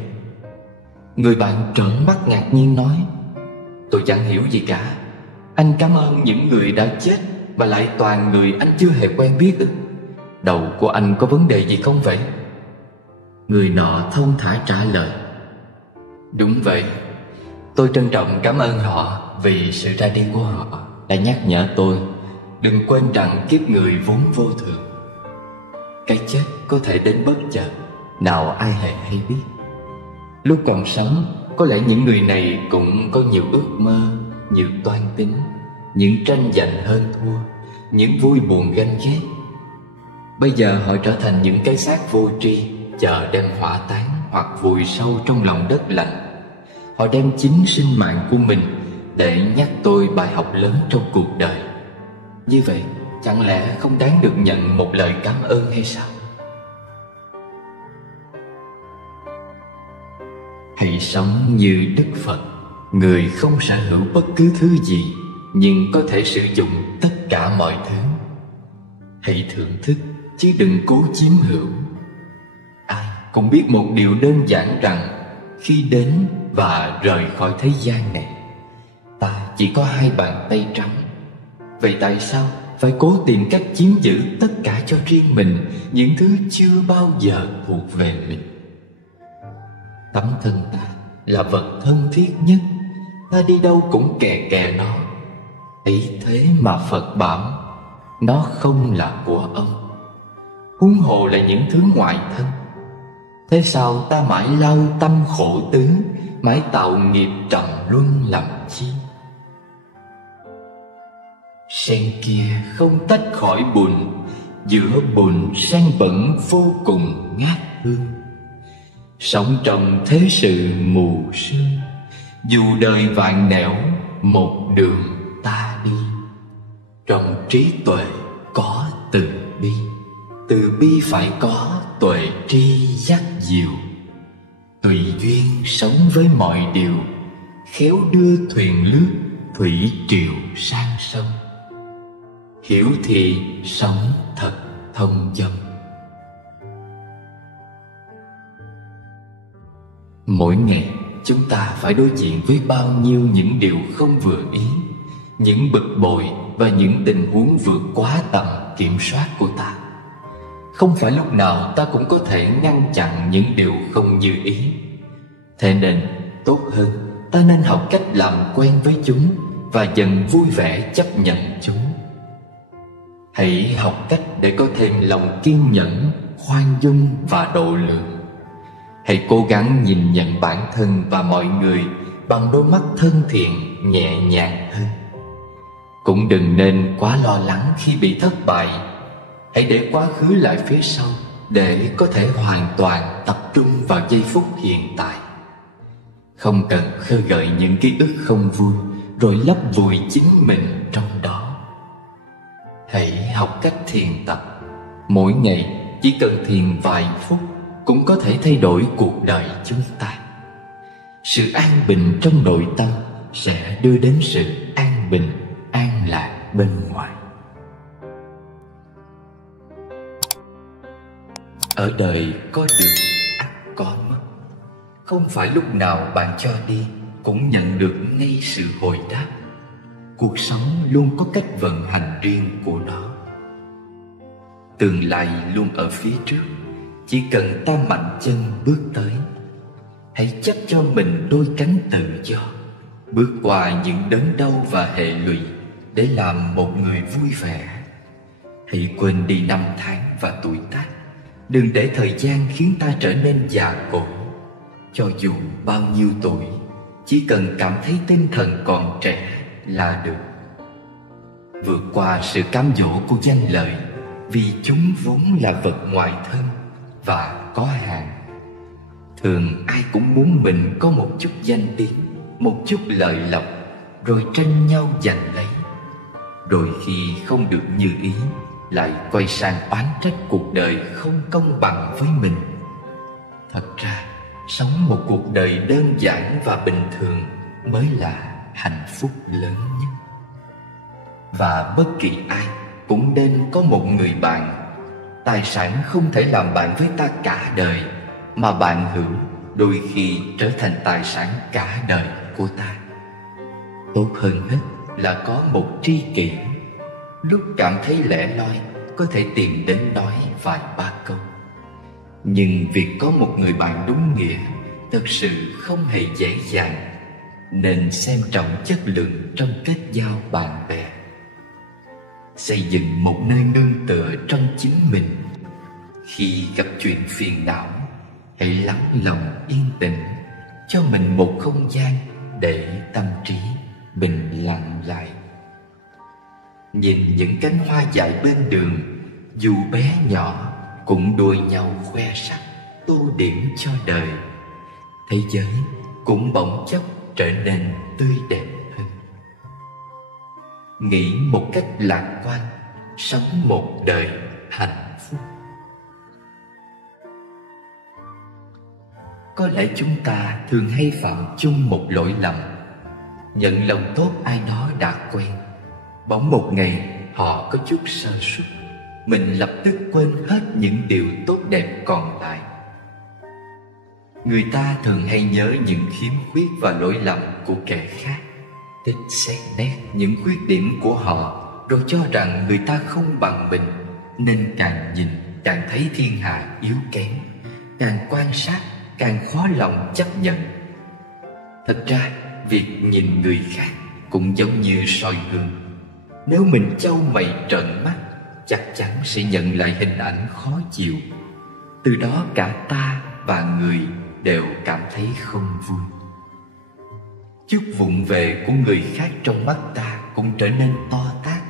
Người bạn trợn mắt ngạc nhiên nói: tôi chẳng hiểu gì cả. Anh cảm ơn những người đã chết mà lại toàn người anh chưa hề quen biết ư? Đầu của anh có vấn đề gì không vậy? Người nọ thông thả trả lời: đúng vậy, tôi trân trọng cảm ơn họ vì sự ra đi của họ đã nhắc nhở tôi đừng quên rằng kiếp người vốn vô thường. Cái chết có thể đến bất chợt, nào ai hề hay biết. Lúc còn sống, có lẽ những người này cũng có nhiều ước mơ, nhiều toan tính, những tranh giành hơn thua, những vui buồn ganh ghét. Bây giờ họ trở thành những cái xác vô tri, chờ đem hỏa táng hoặc vùi sâu trong lòng đất lạnh. Họ đem chính sinh mạng của mình để nhắc tôi bài học lớn trong cuộc đời. Như vậy, chẳng lẽ không đáng được nhận một lời cảm ơn hay sao? Hãy sống như Đức Phật, người không sở hữu bất cứ thứ gì, nhưng có thể sử dụng tất cả mọi thứ. Hãy thưởng thức, chứ đừng cố chiếm hữu. Ai cũng biết một điều đơn giản rằng khi đến và rời khỏi thế gian này, ta chỉ có hai bàn tay trắng. Vậy tại sao phải cố tìm cách chiếm giữ tất cả cho riêng mình, những thứ chưa bao giờ thuộc về mình? Tấm thân ta là vật thân thiết nhất, ta đi đâu cũng kè kè nó. Ấy thế mà Phật bảo nó không là của ông, huống hồ là những thứ ngoại thân. Thế sao ta mãi lao tâm khổ tứ, mãi tạo nghiệp trầm luân làm chi? Sen kia không tách khỏi bùn, giữa bùn sen bẩn vô cùng ngát hương. Sống trong thế sự mù sương, dù đời vạn nẻo, một đường ta đi. Trong trí tuệ có từ bi, từ bi phải có tuệ tri dắt dìu. Tùy duyên sống với mọi điều, khéo đưa thuyền lướt thủy triều sang sông. Hiểu thì sống thật thông dong. Mỗi ngày chúng ta phải đối diện với bao nhiêu những điều không vừa ý, những bực bội và những tình huống vượt quá tầm kiểm soát của ta. Không phải lúc nào ta cũng có thể ngăn chặn những điều không như ý. Thế nên tốt hơn ta nên học cách làm quen với chúng và dần vui vẻ chấp nhận chúng. Hãy học cách để có thêm lòng kiên nhẫn, khoan dung và độ lượng. Hãy cố gắng nhìn nhận bản thân và mọi người bằng đôi mắt thân thiện, nhẹ nhàng hơn. Cũng đừng nên quá lo lắng khi bị thất bại. Hãy để quá khứ lại phía sau để có thể hoàn toàn tập trung vào giây phút hiện tại. Không cần khơi gợi những ký ức không vui rồi lấp vùi chính mình trong đó. Hãy học cách thiền tập. Mỗi ngày chỉ cần thiền vài phút cũng có thể thay đổi cuộc đời chúng ta. Sự an bình trong nội tâm sẽ đưa đến sự an bình, an lạc bên ngoài. Ở đời có được ắt có mất. Không phải lúc nào bạn cho đi cũng nhận được ngay sự hồi đáp. Cuộc sống luôn có cách vận hành riêng của nó. Tương lai luôn ở phía trước, chỉ cần ta mạnh chân bước tới. Hãy chấp cho mình đôi cánh tự do, bước qua những đớn đau và hệ lụy để làm một người vui vẻ. Hãy quên đi năm tháng và tuổi tác. Đừng để thời gian khiến ta trở nên già cỗi. Cho dù bao nhiêu tuổi, chỉ cần cảm thấy tinh thần còn trẻ là được. Vượt qua sự cám dỗ của danh lợi, vì chúng vốn là vật ngoài thân và có hạn. Thường ai cũng muốn mình có một chút danh tiếng, một chút lợi lộc, rồi tranh nhau giành lấy. Rồi khi không được như ý, lại quay sang oán trách cuộc đời không công bằng với mình. Thật ra, sống một cuộc đời đơn giản và bình thường mới là hạnh phúc lớn nhất. Và bất kỳ ai cũng nên có một người bạn. Tài sản không thể làm bạn với ta cả đời, mà bạn hữu đôi khi trở thành tài sản cả đời của ta. Tốt hơn hết là có một tri kỷ. Lúc cảm thấy lẻ loi, có thể tìm đến nói vài ba câu. Nhưng việc có một người bạn đúng nghĩa thật sự không hề dễ dàng, nên xem trọng chất lượng trong kết giao bạn bè. Xây dựng một nơi nương tựa trong chính mình. Khi gặp chuyện phiền não, hãy lắng lòng yên tĩnh, cho mình một không gian để tâm trí bình lặng lại. Nhìn những cánh hoa dại bên đường, dù bé nhỏ cũng đua nhau khoe sắc, tô điểm cho đời. Thế giới cũng bỗng chốc trở nên tươi đẹp hơn. Nghĩ một cách lạc quan, sống một đời hạnh phúc. Có lẽ chúng ta thường hay phạm chung một lỗi lầm. Nhận lòng tốt ai đó đã quen, bỗng một ngày họ có chút sơ suất, mình lập tức quên hết những điều tốt đẹp còn lại. Người ta thường hay nhớ những khiếm khuyết và lỗi lầm của kẻ khác, thích xét nét những khuyết điểm của họ, rồi cho rằng người ta không bằng mình, nên càng nhìn càng thấy thiên hạ yếu kém, càng quan sát càng khó lòng chấp nhận. Thật ra việc nhìn người khác cũng giống như soi gương. Nếu mình chau mày trợn mắt, chắc chắn sẽ nhận lại hình ảnh khó chịu. Từ đó cả ta và người đều cảm thấy không vui. Chút vụng về của người khác trong mắt ta cũng trở nên to tát.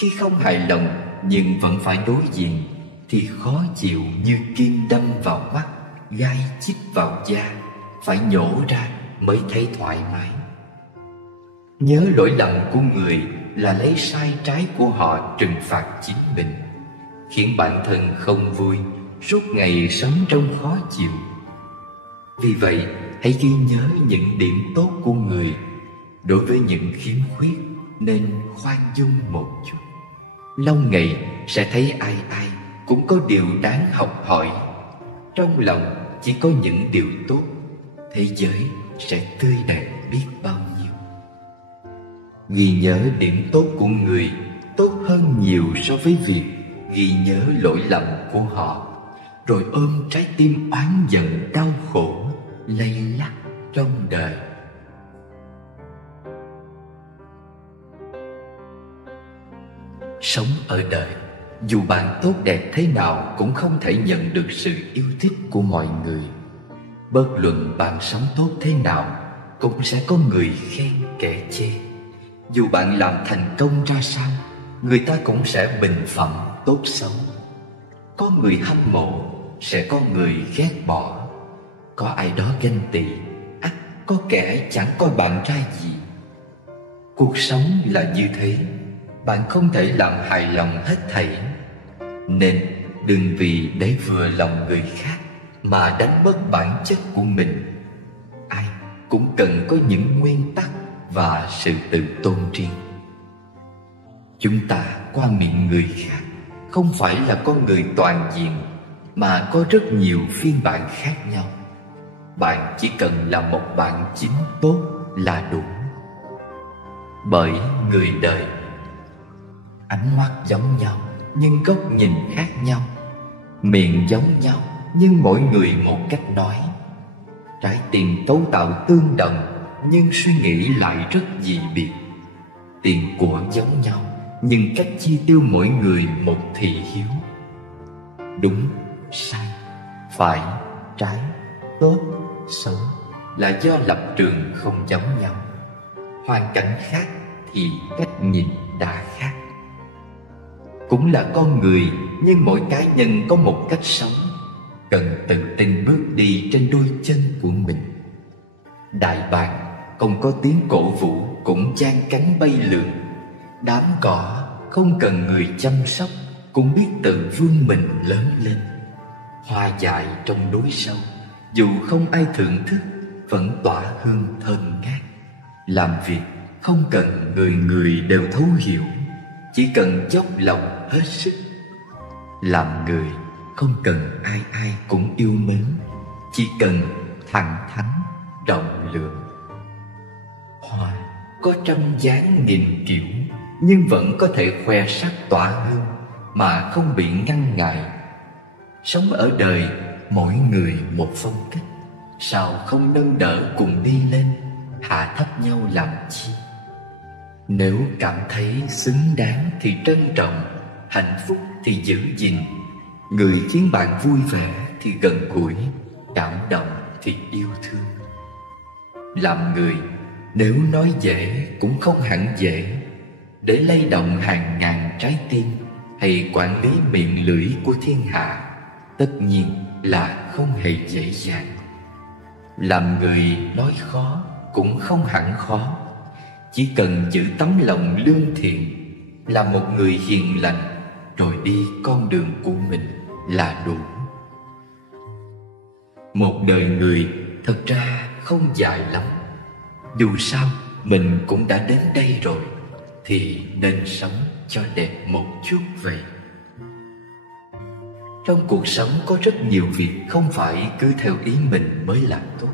Khi không hài lòng nhưng vẫn phải đối diện thì khó chịu như kim đâm vào mắt, gai chích vào da, phải nhổ ra mới thấy thoải mái. Nhớ lỗi lầm của người là lấy sai trái của họ trừng phạt chính mình, khiến bản thân không vui, suốt ngày sống trong khó chịu. Vì vậy, hãy ghi nhớ những điểm tốt của người. Đối với những khiếm khuyết nên khoan dung một chút. Lâu ngày sẽ thấy ai ai cũng có điều đáng học hỏi. Trong lòng chỉ có những điều tốt, thế giới sẽ tươi đẹp biết bao nhiêu. Ghi nhớ điểm tốt của người tốt hơn nhiều so với việc ghi nhớ lỗi lầm của họ, rồi ôm trái tim oán giận đau khổ lay lắt trong đời. Sống ở đời, dù bạn tốt đẹp thế nào cũng không thể nhận được sự yêu thích của mọi người. Bất luận bạn sống tốt thế nào, cũng sẽ có người khen kẻ chê. Dù bạn làm thành công ra sao, người ta cũng sẽ bình phẩm tốt xấu. Có người hâm mộ, sẽ có người ghét bỏ. Có ai đó ganh tị, ắt có kẻ chẳng coi bạn ra gì. Cuộc sống là như thế, bạn không thể làm hài lòng hết thảy. Nên đừng vì để vừa lòng người khác mà đánh mất bản chất của mình. Ai cũng cần có những nguyên tắc và sự tự tôn riêng. Chúng ta qua miệng người khác không phải là con người toàn diện, mà có rất nhiều phiên bản khác nhau. Bạn chỉ cần là một bạn chính tốt là đủ. Bởi người đời, ánh mắt giống nhau nhưng góc nhìn khác nhau, miệng giống nhau nhưng mỗi người một cách nói, trái tim cấu tạo tương đồng nhưng suy nghĩ lại rất dị biệt. Tiền của giống nhau nhưng cách chi tiêu mỗi người một thị hiếu. Đúng, sai, phải, trái, tốt, xấu là do lập trường không giống nhau. Hoàn cảnh khác thì cách nhìn đã khác. Cũng là con người, nhưng mỗi cá nhân có một cách sống, cần tự tin bước đi trên đôi chân của mình. Đại bàng không có tiếng cổ vũ cũng chan cánh bay lượn. Đám cỏ không cần người chăm sóc cũng biết tự vươn mình lớn lên. Hoa dại trong núi sâu, dù không ai thưởng thức vẫn tỏa hương thơm ngát. Làm việc không cần người người đều thấu hiểu, chỉ cần dốc lòng hết sức. Làm người không cần ai ai cũng yêu mến, chỉ cần thẳng thắn rộng lượng. Hoa có trăm dáng nghìn kiểu, nhưng vẫn có thể khoe sắc tỏa hương mà không bị ngăn ngại. Sống ở đời mỗi người một phong cách, sao không nâng đỡ cùng đi lên, hạ thấp nhau làm chi? Nếu cảm thấy xứng đáng thì trân trọng, hạnh phúc thì giữ gìn. Người khiến bạn vui vẻ thì gần gũi, cảm động thì yêu thương. Làm người nếu nói dễ cũng không hẳn dễ. Để lay động hàng ngàn trái tim hay quản lý miệng lưỡi của thiên hạ, tất nhiên là không hề dễ dàng. Làm người nói khó cũng không hẳn khó, chỉ cần giữ tấm lòng lương thiện, là một người hiền lành, rồi đi con đường của mình là đủ. Một đời người thật ra không dài lắm. Dù sao mình cũng đã đến đây rồi, thì nên sống cho đẹp một chút vậy. Trong cuộc sống có rất nhiều việc không phải cứ theo ý mình mới làm tốt.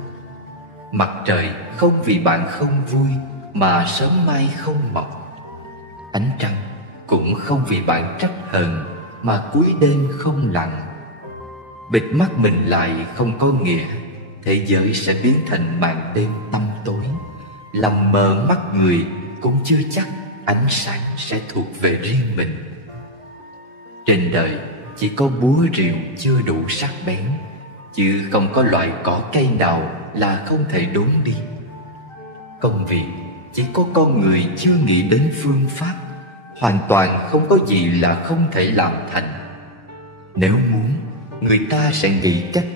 Mặt trời không vì bạn không vui mà sớm mai không mọc. Ánh trăng cũng không vì bạn trách hờn mà cuối đêm không lặn. Bịt mắt mình lại không có nghĩa thế giới sẽ biến thành màn đêm tăm tối. Làm mờ mắt người cũng chưa chắc ánh sáng sẽ thuộc về riêng mình. Trên đời chỉ có búa rìu chưa đủ sắc bén, chứ không có loại cỏ cây nào là không thể đốn đi. Công việc chỉ có con người chưa nghĩ đến phương pháp, hoàn toàn không có gì là không thể làm thành. Nếu muốn, người ta sẽ nghĩ cách,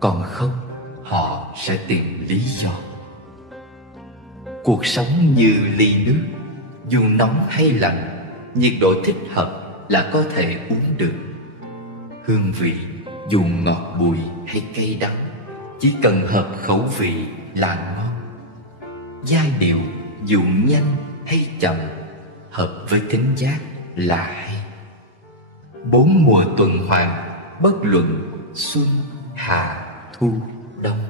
còn không, họ sẽ tìm lý do. Cuộc sống như ly nước, dù nóng hay lạnh, nhiệt độ thích hợp là có thể uống được. Hương vị dù ngọt bùi hay cay đắng, chỉ cần hợp khẩu vị là ngon. Giai điệu dù nhanh hay chậm, hợp với thính giác là hay. Bốn mùa tuần hoàn, bất luận xuân, hạ, thu, đông,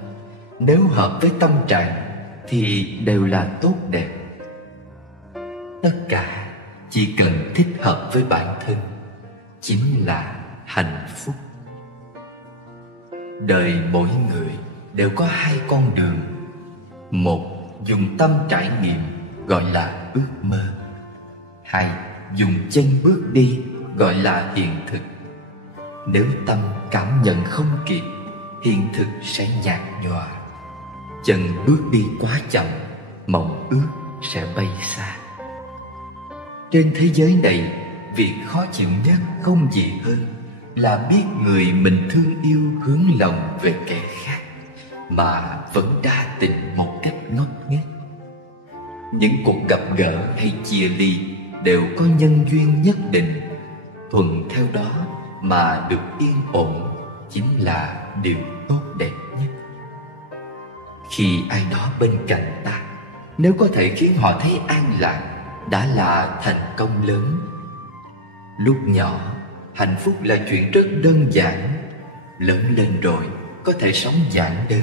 nếu hợp với tâm trạng thì đều là tốt đẹp. Tất cả chỉ cần thích hợp với bản thân chính là hạnh phúc. Đời mỗi người đều có hai con đường. Một, dùng tâm trải nghiệm gọi là ước mơ. Hai, dùng chân bước đi gọi là hiện thực. Nếu tâm cảm nhận không kịp, hiện thực sẽ nhạt nhòa. Chân bước đi quá chậm, mộng ước sẽ bay xa. Trên thế giới này, việc khó chịu nhất không gì hơn là biết người mình thương yêu hướng lòng về kẻ khác mà vẫn đa tình một cách ngốc nghếch. Những cuộc gặp gỡ hay chia ly đều có nhân duyên nhất định, thuận theo đó mà được yên ổn chính là điều tốt đẹp nhất. Khi ai đó bên cạnh ta, nếu có thể khiến họ thấy an lạc, đã là thành công lớn. Lúc nhỏ, hạnh phúc là chuyện rất đơn giản. Lớn lên rồi, có thể sống giản đơn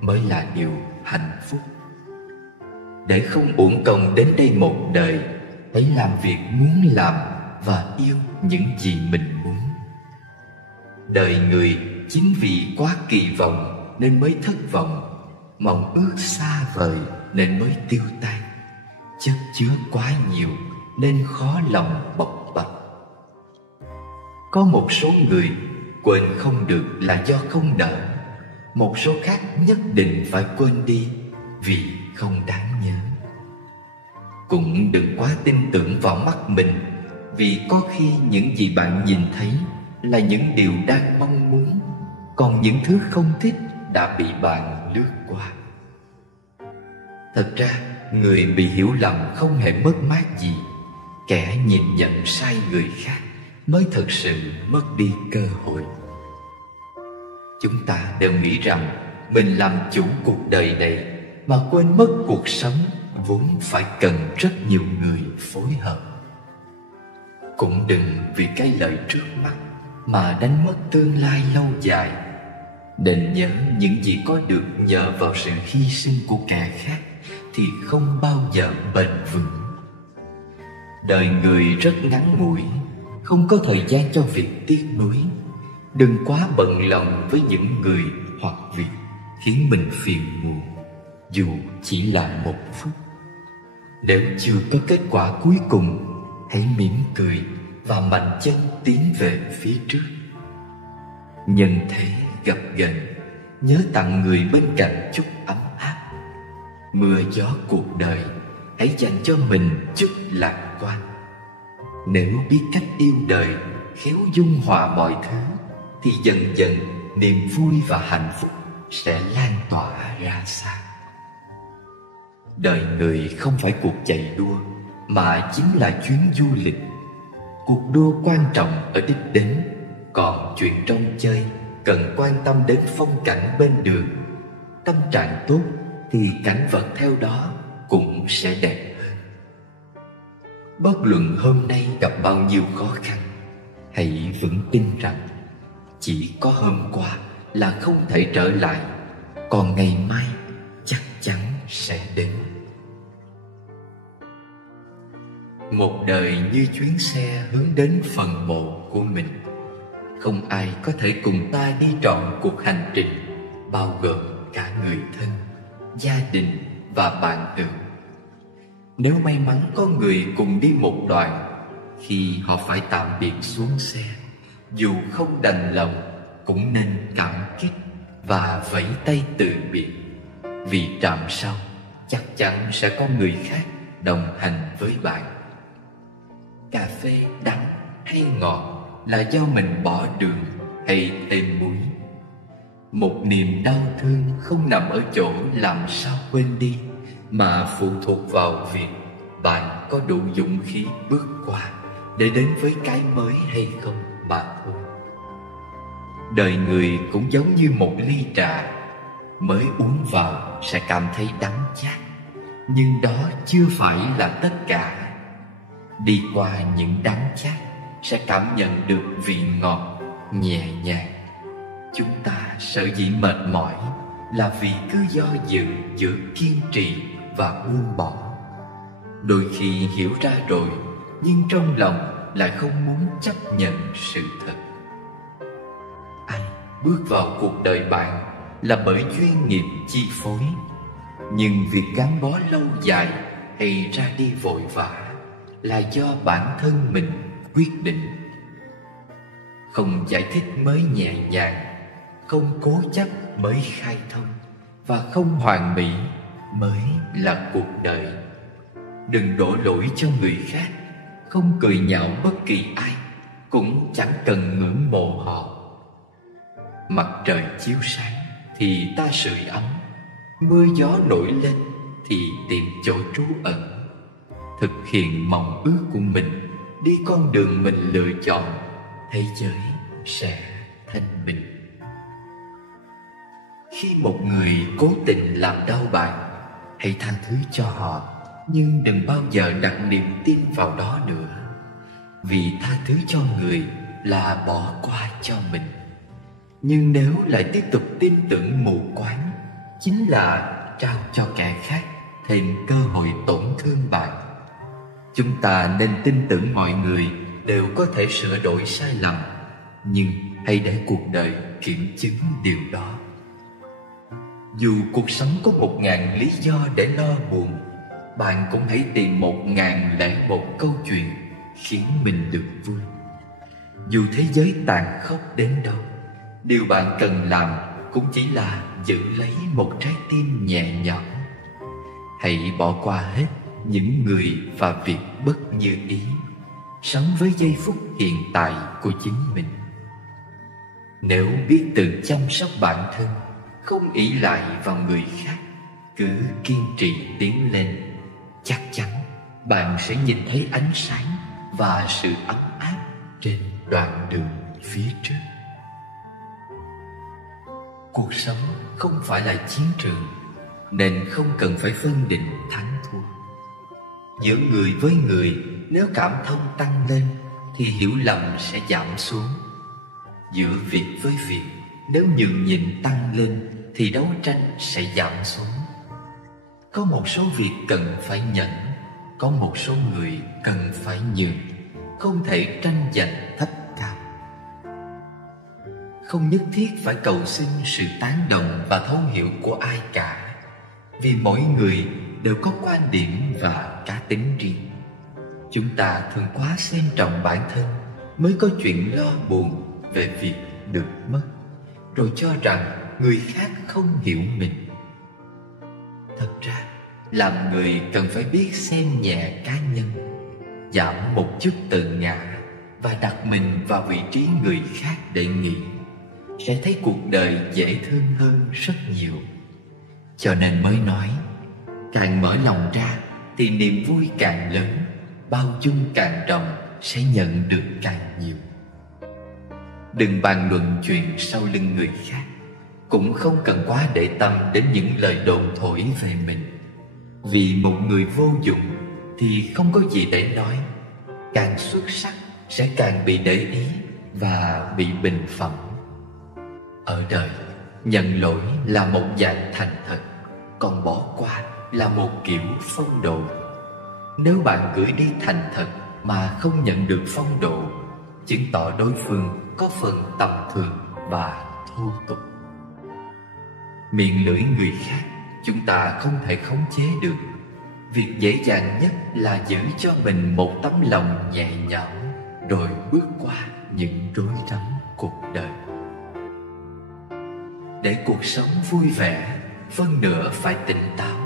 mới là điều hạnh phúc. Để không uổng công đến đây một đời, hãy làm việc muốn làm và yêu những gì mình muốn. Đời người chính vì quá kỳ vọng nên mới thất vọng, mong ước xa vời nên mới tiêu tan, chất chứa quá nhiều nên khó lòng bộc bạch. Có một số người quên không được là do không nỡ, một số khác nhất định phải quên đi vì không đáng nhớ. Cũng đừng quá tin tưởng vào mắt mình, vì có khi những gì bạn nhìn thấy là những điều đang mong muốn, còn những thứ không thích đã bị bạn lướt qua. Thật ra, người bị hiểu lầm không hề mất mát gì. Kẻ nhìn nhận sai người khác mới thực sự mất đi cơ hội. Chúng ta đều nghĩ rằng mình làm chủ cuộc đời này, mà quên mất cuộc sống vốn phải cần rất nhiều người phối hợp. Cũng đừng vì cái lợi trước mắt mà đánh mất tương lai lâu dài. Nên nhớ những gì có được nhờ vào sự hy sinh của kẻ khác thì không bao giờ bền vững. Đời người rất ngắn ngủi, không có thời gian cho việc tiếc nuối. Đừng quá bận lòng với những người hoặc việc khiến mình phiền muộn, dù chỉ là một phút. Nếu chưa có kết quả cuối cùng, hãy mỉm cười và mạnh chân tiến về phía trước. Nhân thế gặp gần, nhớ tặng người bên cạnh chút ấm áp. Mưa gió cuộc đời, hãy dành cho mình chút lạc quan. Nếu biết cách yêu đời, khéo dung hòa mọi thứ, thì dần dần niềm vui và hạnh phúc sẽ lan tỏa ra xa. Đời người không phải cuộc chạy đua, mà chính là chuyến du lịch. Cuộc đua quan trọng ở đích đến, còn chuyện trong chơi cần quan tâm đến phong cảnh bên đường. Tâm trạng tốt thì cảnh vật theo đó cũng sẽ đẹp hơn. Bất luận hôm nay gặp bao nhiêu khó khăn, hãy vững tin rằng chỉ có hôm qua là không thể trở lại, còn ngày mai chắc chắn sẽ đến. Một đời như chuyến xe hướng đến phần mộ của mình. Không ai có thể cùng ta đi trọn cuộc hành trình, bao gồm cả người thân, gia đình và bạn hữu. Nếu may mắn có người cùng đi một đoạn, khi họ phải tạm biệt xuống xe, dù không đành lòng cũng nên cảm kích và vẫy tay từ biệt. Vì trạm sau chắc chắn sẽ có người khác đồng hành với bạn. Cà phê đắng hay ngọt là do mình bỏ đường hay thêm muối. Một niềm đau thương không nằm ở chỗ làm sao quên đi, mà phụ thuộc vào việc bạn có đủ dũng khí bước qua để đến với cái mới hay không mà thôi. Đời người cũng giống như một ly trà, mới uống vào sẽ cảm thấy đắng chát, nhưng đó chưa phải là tất cả. Đi qua những đắng chát sẽ cảm nhận được vị ngọt nhẹ nhàng. Chúng ta sợ dĩ mệt mỏi là vì cứ do dự giữa kiên trì và buông bỏ. Đôi khi hiểu ra rồi, nhưng trong lòng lại không muốn chấp nhận sự thật. Ai bước vào cuộc đời bạn là bởi duyên nghiệp chi phối, nhưng việc gắn bó lâu dài hay ra đi vội vã là do bản thân mình quyết định. Không giải thích mới nhẹ nhàng, không cố chấp mới khai thông, và không hoàn mỹ mới là cuộc đời. Đừng đổ lỗi cho người khác, không cười nhạo bất kỳ ai, cũng chẳng cần ngưỡng mộ họ. Mặt trời chiếu sáng thì ta sưởi ấm, mưa gió nổi lên thì tìm chỗ trú ẩn. Thực hiện mong ước của mình, đi con đường mình lựa chọn, thế giới sẽ thanh bình. Khi một người cố tình làm đau bạn, hãy tha thứ cho họ, nhưng đừng bao giờ đặt niềm tin vào đó nữa. Vì tha thứ cho người là bỏ qua cho mình. Nhưng nếu lại tiếp tục tin tưởng mù quáng, chính là trao cho kẻ khác thêm cơ hội tổn thương bạn. Chúng ta nên tin tưởng mọi người đều có thể sửa đổi sai lầm, nhưng hãy để cuộc đời kiểm chứng điều đó. Dù cuộc sống có 1000 lý do để lo buồn, bạn cũng hãy tìm 1001 câu chuyện khiến mình được vui. Dù thế giới tàn khốc đến đâu, điều bạn cần làm cũng chỉ là giữ lấy một trái tim nhẹ nhõm. Hãy bỏ qua hết những người và việc bất như ý, sống với giây phút hiện tại của chính mình. Nếu biết tự chăm sóc bản thân, không ỷ lại vào người khác, cứ kiên trì tiến lên, chắc chắn bạn sẽ nhìn thấy ánh sáng và sự ấm áp trên đoạn đường phía trước. Cuộc sống không phải là chiến trường, nên không cần phải phân định thắng thua. Giữa người với người, nếu cảm thông tăng lên thì hiểu lầm sẽ giảm xuống. Giữa việc với việc, nếu nhường nhịn tăng lên thì đấu tranh sẽ giảm xuống. Có một số việc cần phải nhẫn, có một số người cần phải nhường, không thể tranh giành thấp cao. Không nhất thiết phải cầu xin sự tán đồng và thấu hiểu của ai cả, vì mỗi người đều có quan điểm và cá tính riêng. Chúng ta thường quá xem trọng bản thân, mới có chuyện lo buồn về việc được mất, rồi cho rằng người khác không hiểu mình. Thật ra, làm người cần phải biết xem nhẹ cá nhân, giảm một chút tự ngã và đặt mình vào vị trí người khác để nghĩ, sẽ thấy cuộc đời dễ thương hơn rất nhiều. Cho nên mới nói, càng mở lòng ra thì niềm vui càng lớn, bao dung càng rộng, sẽ nhận được càng nhiều. Đừng bàn luận chuyện sau lưng người khác, cũng không cần quá để tâm đến những lời đồn thổi về mình. Vì một người vô dụng thì không có gì để nói. Càng xuất sắc sẽ càng bị để ý và bị bình phẩm. Ở đời, nhận lỗi là một dạng thành thật, còn bỏ qua là một kiểu phong độ. Nếu bạn gửi đi thành thật mà không nhận được phong độ, chứng tỏ đối phương có phần tầm thường và thô tục. Miệng lưỡi người khác chúng ta không thể khống chế được. Việc dễ dàng nhất là giữ cho mình một tấm lòng nhẹ nhõm, rồi bước qua những rối rắm cuộc đời. Để cuộc sống vui vẻ, phân nửa phải tỉnh táo,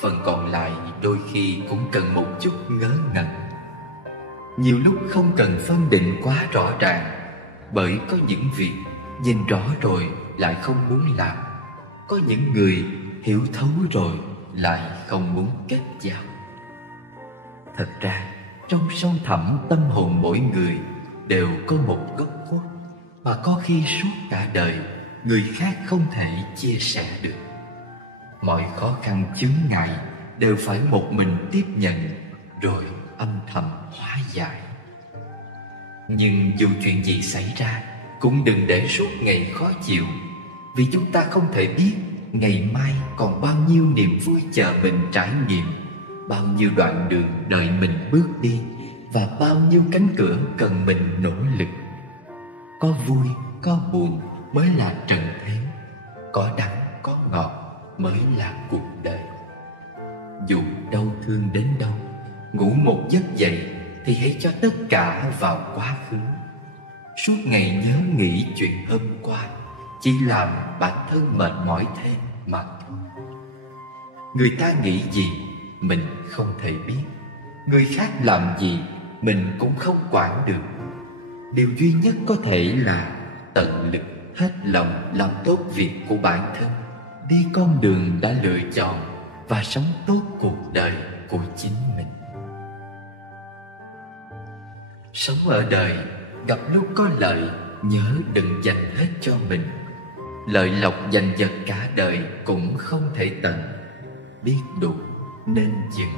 phần còn lại đôi khi cũng cần một chút ngớ ngẩn. Nhiều lúc không cần phân định quá rõ ràng, bởi có những việc nhìn rõ rồi lại không muốn làm. Có những người hiểu thấu rồi lại không muốn kết giao. Thật ra, trong sâu thẳm tâm hồn mỗi người đều có một góc khuất mà có khi suốt cả đời người khác không thể chia sẻ được. Mọi khó khăn chướng ngại đều phải một mình tiếp nhận, rồi âm thầm hóa giải. Nhưng dù chuyện gì xảy ra, cũng đừng để suốt ngày khó chịu, vì chúng ta không thể biết ngày mai còn bao nhiêu niềm vui chờ mình trải nghiệm, bao nhiêu đoạn đường đợi mình bước đi, và bao nhiêu cánh cửa cần mình nỗ lực. Có vui, có buồn mới là trần thế, có đắng, có ngọt mới là cuộc đời. Dù đau thương đến đâu, ngủ một giấc dậy thì hãy cho tất cả vào quá khứ. Suốt ngày nhớ nghĩ chuyện hôm qua chỉ làm bản thân mệt mỏi thêm mà thôi. Người ta nghĩ gì mình không thể biết, người khác làm gì mình cũng không quản được. Điều duy nhất có thể là tận lực hết lòng làm tốt việc của bản thân, đi con đường đã lựa chọn và sống tốt cuộc đời của chính mình. Sống ở đời, gặp lúc có lợi, nhớ đừng dành hết cho mình. Lợi lộc giành giật cả đời cũng không thể tận, biết đủ nên dừng.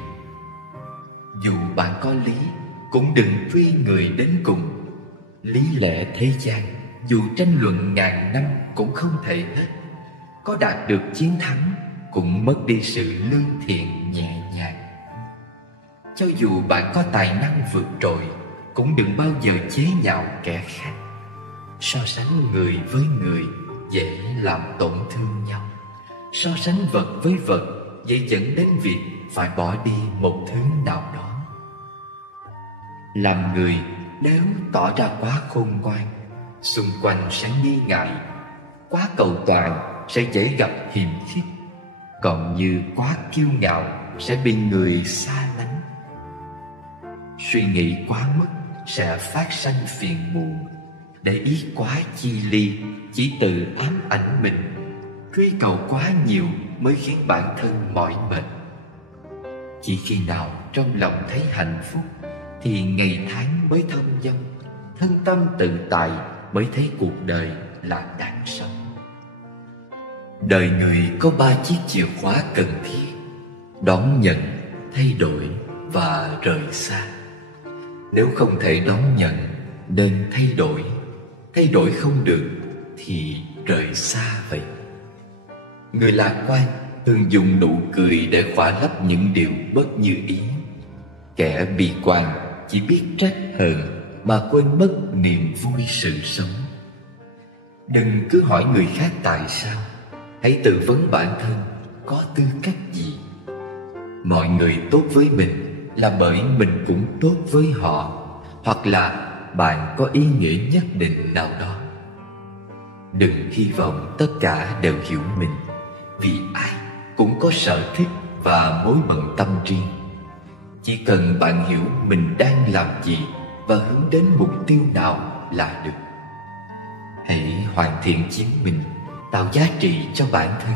Dù bạn có lý, cũng đừng truy người đến cùng. Lý lẽ thế gian, dù tranh luận ngàn năm cũng không thể hết. Có đạt được chiến thắng, cũng mất đi sự lương thiện nhẹ nhàng. Cho dù bạn có tài năng vượt trội, cũng đừng bao giờ chế nhạo kẻ khác. So sánh người với người dễ làm tổn thương nhau. So sánh vật với vật dễ dẫn đến việc phải bỏ đi một thứ nào đó. Làm người nếu tỏ ra quá khôn ngoan, xung quanh sẽ nghi ngại. Quá cầu toàn sẽ dễ gặp hiềm khích. Còn như quá kiêu ngạo sẽ bị người xa lánh. Suy nghĩ quá mức sẽ phát sanh phiền muộn. Để ý quá chi ly chỉ tự ám ảnh mình. Truy cầu quá nhiều mới khiến bản thân mỏi mệt. Chỉ khi nào trong lòng thấy hạnh phúc thì ngày tháng mới thông dong. Thân tâm tự tại mới thấy cuộc đời là đáng sống. Đời người có 3 chiếc chìa khóa cần thiết: đón nhận, thay đổi và rời xa. Nếu không thể đón nhận nên thay đổi. Thay đổi không được thì rời xa vậy. Người lạc quan thường dùng nụ cười để khỏa lấp những điều bất như ý. Kẻ bi quan chỉ biết trách hờn mà quên mất niềm vui sự sống. Đừng cứ hỏi người khác tại sao, hãy tự vấn bản thân có tư cách gì. Mọi người tốt với mình là bởi mình cũng tốt với họ, hoặc là bạn có ý nghĩa nhất định nào đó. Đừng hy vọng tất cả đều hiểu mình, vì ai cũng có sở thích và mối bận tâm riêng. Chỉ cần bạn hiểu mình đang làm gì và hướng đến mục tiêu nào là được. Hãy hoàn thiện chính mình, tạo giá trị cho bản thân.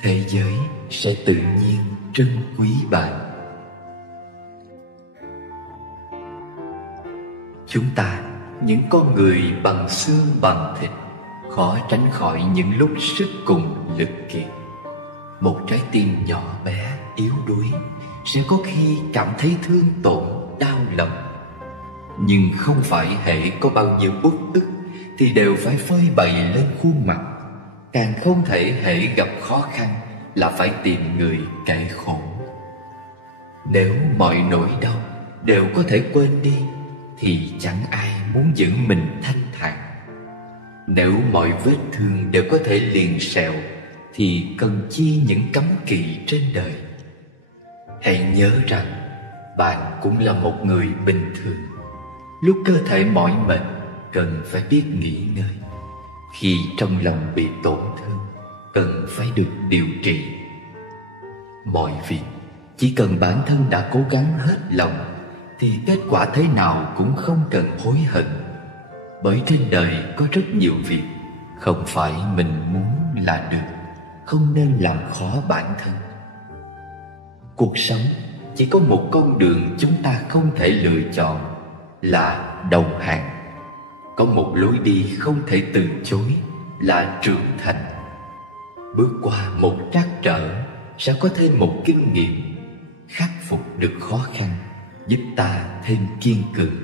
Thế giới sẽ tự nhiên trân quý bạn. Chúng ta, những con người bằng xương bằng thịt, khó tránh khỏi những lúc sức cùng lực kiệt. Một trái tim nhỏ bé, yếu đuối sẽ có khi cảm thấy thương tổn, đau lòng. Nhưng không phải hễ có bao nhiêu uất ức thì đều phải phơi bày lên khuôn mặt. Càng không thể hễ gặp khó khăn là phải tìm người kể khổ. Nếu mọi nỗi đau đều có thể quên đi thì chẳng ai muốn giữ mình thanh thản. Nếu mọi vết thương đều có thể liền sẹo thì cần chi những cấm kỵ trên đời. Hãy nhớ rằng bạn cũng là một người bình thường. Lúc cơ thể mỏi mệt cần phải biết nghỉ ngơi. Khi trong lòng bị tổn thương cần phải được điều trị. Mọi việc chỉ cần bản thân đã cố gắng hết lòng thì kết quả thế nào cũng không cần hối hận. Bởi trên đời có rất nhiều việc không phải mình muốn là được, không nên làm khó bản thân. Cuộc sống chỉ có một con đường chúng ta không thể lựa chọn là đầu hàng. Có một lối đi không thể từ chối là trưởng thành. Bước qua một trắc trở sẽ có thêm một kinh nghiệm. Khắc phục được khó khăn giúp ta thêm kiên cường.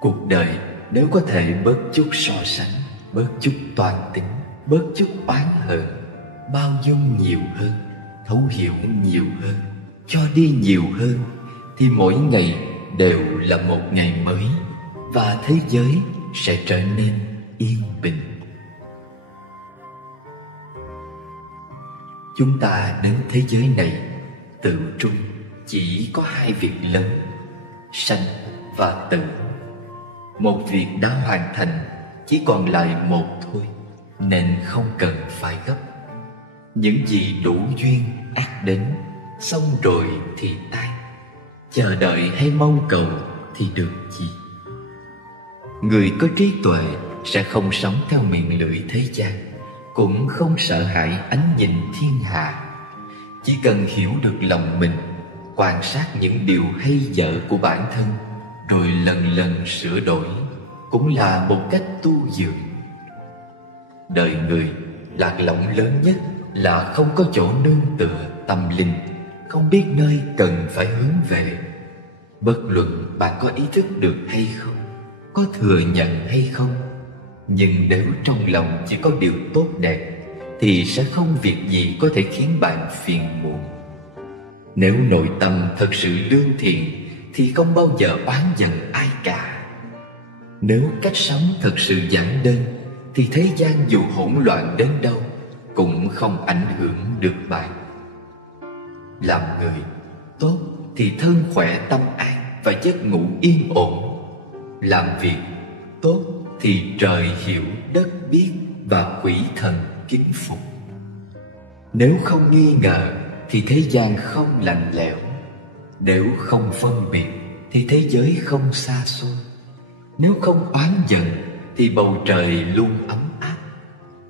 Cuộc đời nếu có thể bớt chút so sánh, bớt chút toan tính, bớt chút oán hờn, bao dung nhiều hơn, thấu hiểu nhiều hơn, cho đi nhiều hơn, thì mỗi ngày đều là một ngày mới và thế giới sẽ trở nên yên bình. Chúng ta đến thế giới này tự trung chỉ có 2 việc lớn: sanh và tử. Một việc đã hoàn thành, chỉ còn lại một thôi, nên không cần phải gấp. Những gì đủ duyên ắt đến, xong rồi thì tan. Chờ đợi hay mong cầu thì được gì? Người có trí tuệ sẽ không sống theo miệng lưỡi thế gian, cũng không sợ hãi ánh nhìn thiên hạ. Chỉ cần hiểu được lòng mình, quan sát những điều hay dở của bản thân, rồi lần lần sửa đổi, cũng là một cách tu dưỡng. Đời người, lạc lõng lớn nhất là không có chỗ nương tựa tâm linh, không biết nơi cần phải hướng về. Bất luận bạn có ý thức được hay không, có thừa nhận hay không, nhưng nếu trong lòng chỉ có điều tốt đẹp thì sẽ không việc gì có thể khiến bạn phiền muộn. Nếu nội tâm thật sự lương thiện thì không bao giờ oán giận ai cả. Nếu cách sống thật sự giản đơn thì thế gian dù hỗn loạn đến đâu cũng không ảnh hưởng được bạn. Làm người tốt thì thân khỏe tâm an và giấc ngủ yên ổn. Làm việc tốt thì trời hiểu đất biết và quỷ thần kính phục. Nếu không nghi ngờ thì thế gian không lạnh lẽo. Nếu không phân biệt thì thế giới không xa xôi. Nếu không oán giận thì bầu trời luôn ấm áp.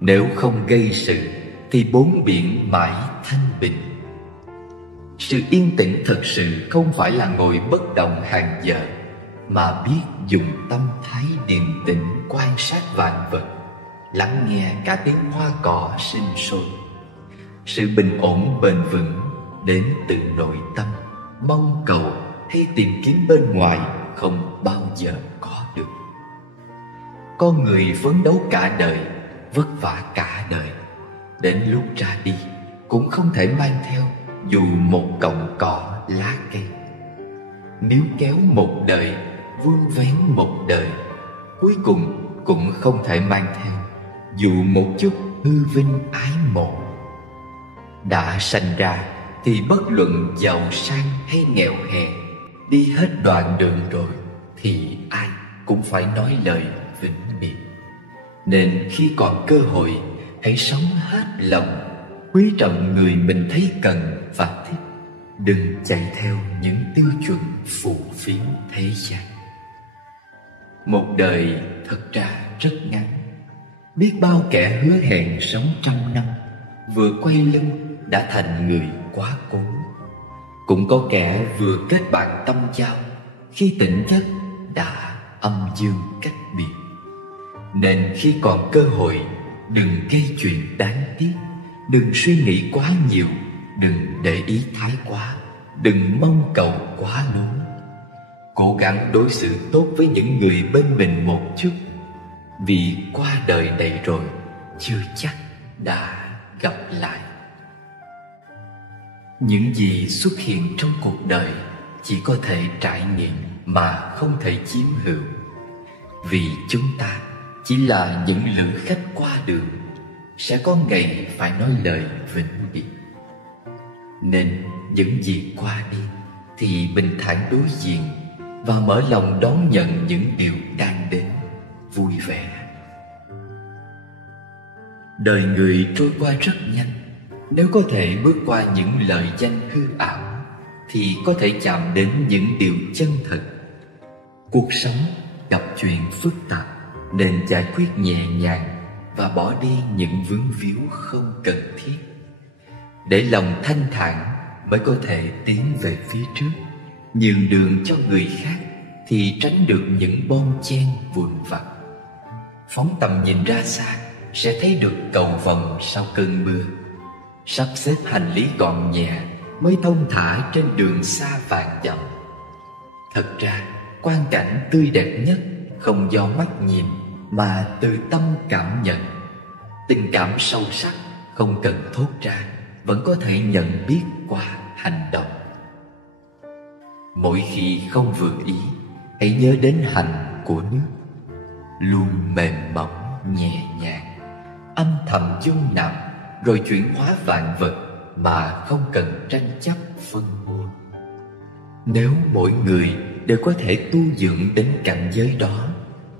Nếu không gây sự thì bốn biển mãi thanh bình. Sự yên tĩnh thật sự không phải là ngồi bất động hàng giờ, mà biết dùng tâm thái điềm tĩnh quan sát vạn vật, lắng nghe các tiếng hoa cỏ sinh sôi. Sự bình ổn bền vững đến từ nội tâm, mong cầu hay tìm kiếm bên ngoài không bao giờ có được. Con người phấn đấu cả đời, vất vả cả đời, đến lúc ra đi cũng không thể mang theo dù một cọng cỏ lá cây. Níu kéo một đời, vun vén một đời, cuối cùng cũng không thể mang theo dù một chút hư vinh ái mộ. Đã sanh ra thì bất luận giàu sang hay nghèo hèn, đi hết đoạn đường rồi thì ai cũng phải nói lời vĩnh biệt. Nên khi còn cơ hội, hãy sống hết lòng, quý trọng người mình thấy cần và thích. Đừng chạy theo những tiêu chuẩn phù phiếm thế gian. Một đời thật ra rất ngắn. Biết bao kẻ hứa hẹn sống 100 năm, vừa quay lưng đã thành người quá cố. Cũng có kẻ vừa kết bạn tâm giao, khi tỉnh giấc đã âm dương cách biệt. Nên khi còn cơ hội, đừng gây chuyện đáng tiếc. Đừng suy nghĩ quá nhiều, đừng để ý thái quá, đừng mong cầu quá lố. Cố gắng đối xử tốt với những người bên mình một chút, vì qua đời này rồi chưa chắc đã gặp lại. Những gì xuất hiện trong cuộc đời chỉ có thể trải nghiệm mà không thể chiếm hữu. Vì chúng ta chỉ là những lữ khách qua đường, sẽ có ngày phải nói lời vĩnh biệt. Nên những gì qua đi thì bình thản đối diện và mở lòng đón nhận những điều đang đến vui vẻ. Đời người trôi qua rất nhanh. Nếu có thể bước qua những lời danh hư ảo thì có thể chạm đến những điều chân thật. Cuộc sống gặp chuyện phức tạp nên giải quyết nhẹ nhàng và bỏ đi những vướng víu không cần thiết. Để lòng thanh thản mới có thể tiến về phía trước, nhường đường cho người khác thì tránh được những bon chen vụn vặt. Phóng tầm nhìn ra xa sẽ thấy được cầu vồng sau cơn mưa. Sắp xếp hành lý gọn nhẹ mới thông thả trên đường xa vạn dặm. Thật ra quang cảnh tươi đẹp nhất không do mắt nhìn mà từ tâm cảm nhận. Tình cảm sâu sắc không cần thốt ra vẫn có thể nhận biết qua hành động. Mỗi khi không vừa ý, hãy nhớ đến hành của nước, luôn mềm mỏng nhẹ nhàng, âm thầm dung nạp rồi chuyển hóa vạn vật mà không cần tranh chấp phân mua. Nếu mỗi người đều có thể tu dưỡng đến cảnh giới đó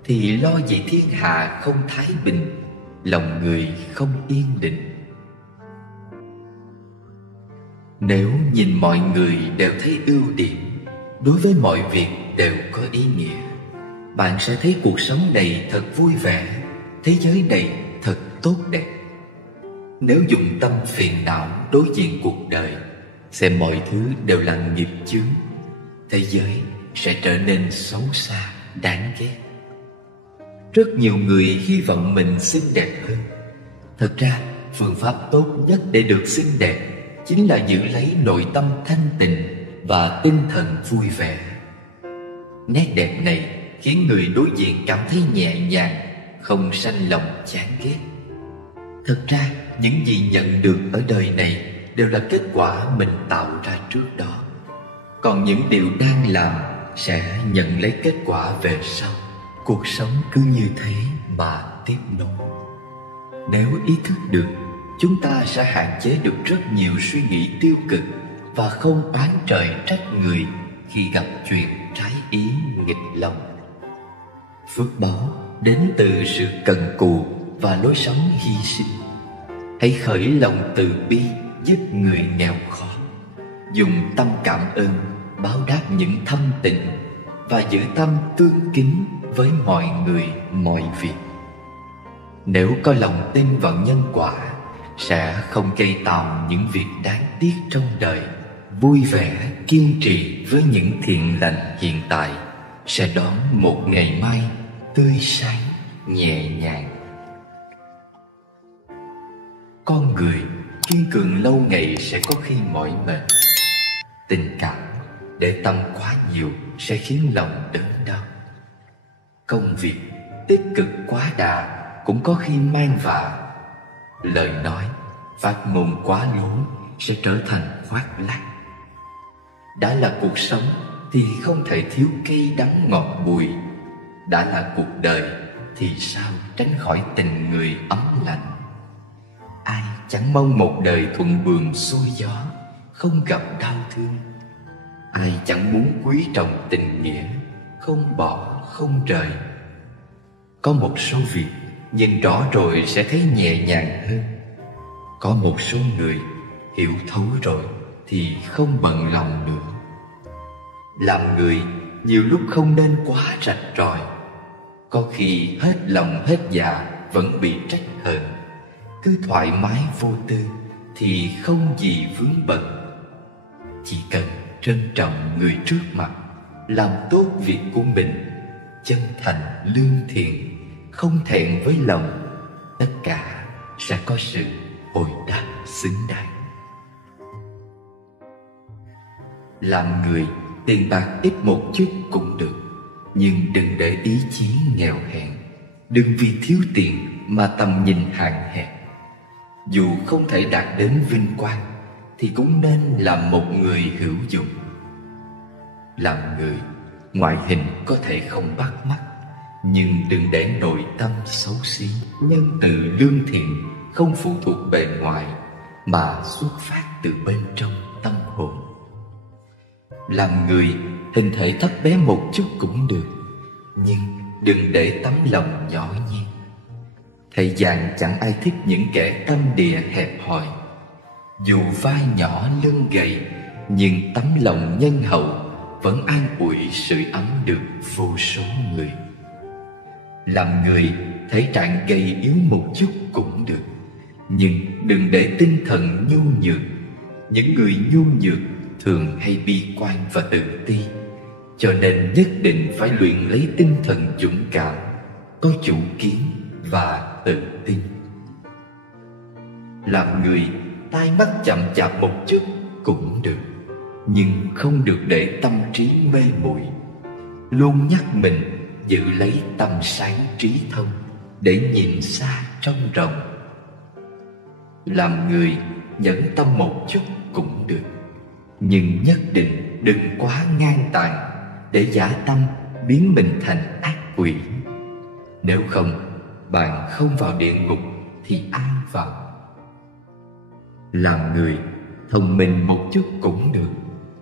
thì lo gì thiên hạ không thái bình, lòng người không yên định. Nếu nhìn mọi người đều thấy ưu điểm, đối với mọi việc đều có ý nghĩa. Bạn sẽ thấy cuộc sống này thật vui vẻ, thế giới này thật tốt đẹp. Nếu dùng tâm phiền não đối diện cuộc đời, xem mọi thứ đều là nghiệp chướng, thế giới sẽ trở nên xấu xa, đáng ghét. Rất nhiều người hy vọng mình xinh đẹp hơn. Thật ra, phương pháp tốt nhất để được xinh đẹp chính là giữ lấy nội tâm thanh tịnh và tinh thần vui vẻ. Nét đẹp này khiến người đối diện cảm thấy nhẹ nhàng, không sanh lòng chán ghét. Thật ra, những gì nhận được ở đời này đều là kết quả mình tạo ra trước đó. Còn những điều đang làm sẽ nhận lấy kết quả về sau. Cuộc sống cứ như thế mà tiếp nối. Nếu ý thức được, chúng ta sẽ hạn chế được rất nhiều suy nghĩ tiêu cực và không oán trời trách người khi gặp chuyện trái ý nghịch lòng. Phước báo đến từ sự cần cù và lối sống hy sinh. Hãy khởi lòng từ bi giúp người nghèo khó, dùng tâm cảm ơn báo đáp những thâm tình và giữ tâm tương kính với mọi người mọi việc. Nếu có lòng tin vào nhân quả, sẽ không gây tạo những việc đáng tiếc trong đời. Vui vẻ kiên trì với những thiện lành hiện tại sẽ đón một ngày mai tươi sáng nhẹ nhàng. Con người kiên cường lâu ngày sẽ có khi mỏi mệt. Tình cảm để tâm quá nhiều sẽ khiến lòng đớn đau. Công việc tích cực quá đà cũng có khi mang vạ. Lời nói phát ngôn quá lố sẽ trở thành khoác lác. Đã là cuộc sống thì không thể thiếu cây đắng ngọt bùi. Đã là cuộc đời thì sao tránh khỏi tình người ấm lạnh. Ai chẳng mong một đời thuận buồm xuôi gió, không gặp đau thương. Ai chẳng muốn quý trọng tình nghĩa, không bỏ không rời. Có một số việc nhìn rõ rồi sẽ thấy nhẹ nhàng hơn. Có một số người hiểu thấu rồi thì không bận lòng nữa. Làm người nhiều lúc không nên quá rạch ròi. Có khi hết lòng hết dạ vẫn bị trách hờn. Cứ thoải mái vô tư thì không gì vướng bận. Chỉ cần trân trọng người trước mặt, làm tốt việc của mình, chân thành lương thiện, không thẹn với lòng, tất cả sẽ có sự hồi đáp xứng đáng. Làm người, tiền bạc ít một chút cũng được, nhưng đừng để ý chí nghèo hèn. Đừng vì thiếu tiền mà tầm nhìn hạn hẹp. Dù không thể đạt đến vinh quang thì cũng nên làm một người hữu dụng. Làm người, ngoại hình có thể không bắt mắt, nhưng đừng để nội tâm xấu xí. Nhân từ lương thiện không phụ thuộc bề ngoài, mà xuất phát từ bên trong tâm hồn. Làm người, hình thể thấp bé một chút cũng được, nhưng đừng để tấm lòng nhỏ nhen. Thế gian chẳng ai thích những kẻ tâm địa hẹp hòi. Dù vai nhỏ lưng gầy, nhưng tấm lòng nhân hậu vẫn an ủi sưởi ấm được vô số người. Làm người, thể trạng gầy yếu một chút cũng được, nhưng đừng để tinh thần nhu nhược. Những người nhu nhược thường hay bi quan và tự ti, cho nên nhất định phải luyện lấy tinh thần dũng cảm, có chủ kiến và tự tin. Làm người, tai mắt chậm chạp một chút cũng được, nhưng không được để tâm trí mê muội. Luôn nhắc mình giữ lấy tâm sáng trí thông để nhìn xa trông rộng. Làm người, nhẫn tâm một chút cũng được, nhưng nhất định đừng quá ngang tàn để giả tâm biến mình thành ác quỷ. Nếu không, bạn không vào địa ngục thì ai vào? Làm người, thông minh một chút cũng được,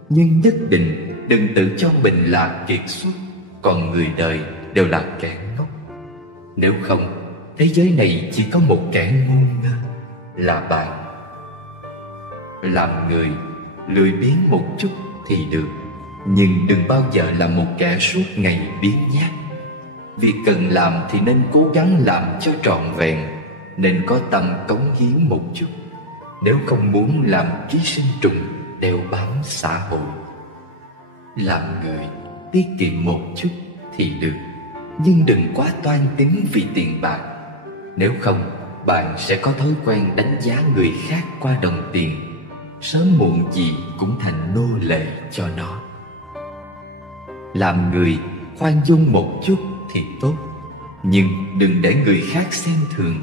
nhưng nhất định đừng tự cho mình là kiệt xuất, còn người đời đều là kẻ ngốc. Nếu không, thế giới này chỉ có một kẻ ngu ngơ, là bạn. Làm người, lười biếng một chút thì được, Nhưng đừng bao giờ là một kẻ suốt ngày biếng nhác. Việc cần làm thì nên cố gắng làm cho trọn vẹn, nên có tâm cống hiến một chút, nếu không muốn làm ký sinh trùng đeo bám xã hội. Làm người tiết kiệm một chút thì được, nhưng đừng quá toan tính vì tiền bạc. Nếu không, bạn sẽ có thói quen đánh giá người khác qua đồng tiền, sớm muộn gì cũng thành nô lệ cho nó. Làm người khoan dung một chút thì tốt, nhưng đừng để người khác xem thường,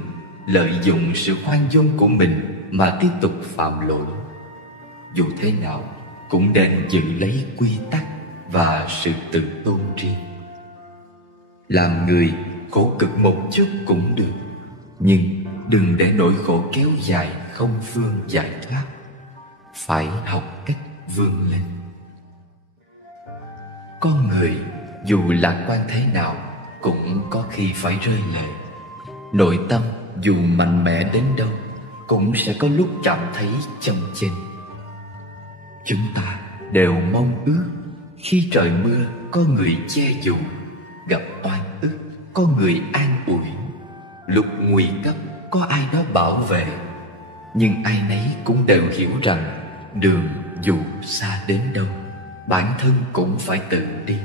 lợi dụng sự khoan dung của mình mà tiếp tục phạm lỗi. Dù thế nào cũng nên giữ lấy quy tắc và sự tự tôn riêng. Làm người khổ cực một chút cũng được, nhưng đừng để nỗi khổ kéo dài không phương giải thoát. Phải học cách vươn lên. Con người dù lạc quan thế nào cũng có khi phải rơi lệ. Nội tâm dù mạnh mẽ đến đâu cũng sẽ có lúc cảm thấy chông chênh. Chúng ta đều mong ước khi trời mưa có người che dù, gặp oan ức có người an ủi, lúc nguy cấp có ai đó bảo vệ. Nhưng ai nấy cũng đều hiểu rằng đường dù xa đến đâu, bản thân cũng phải tự đi.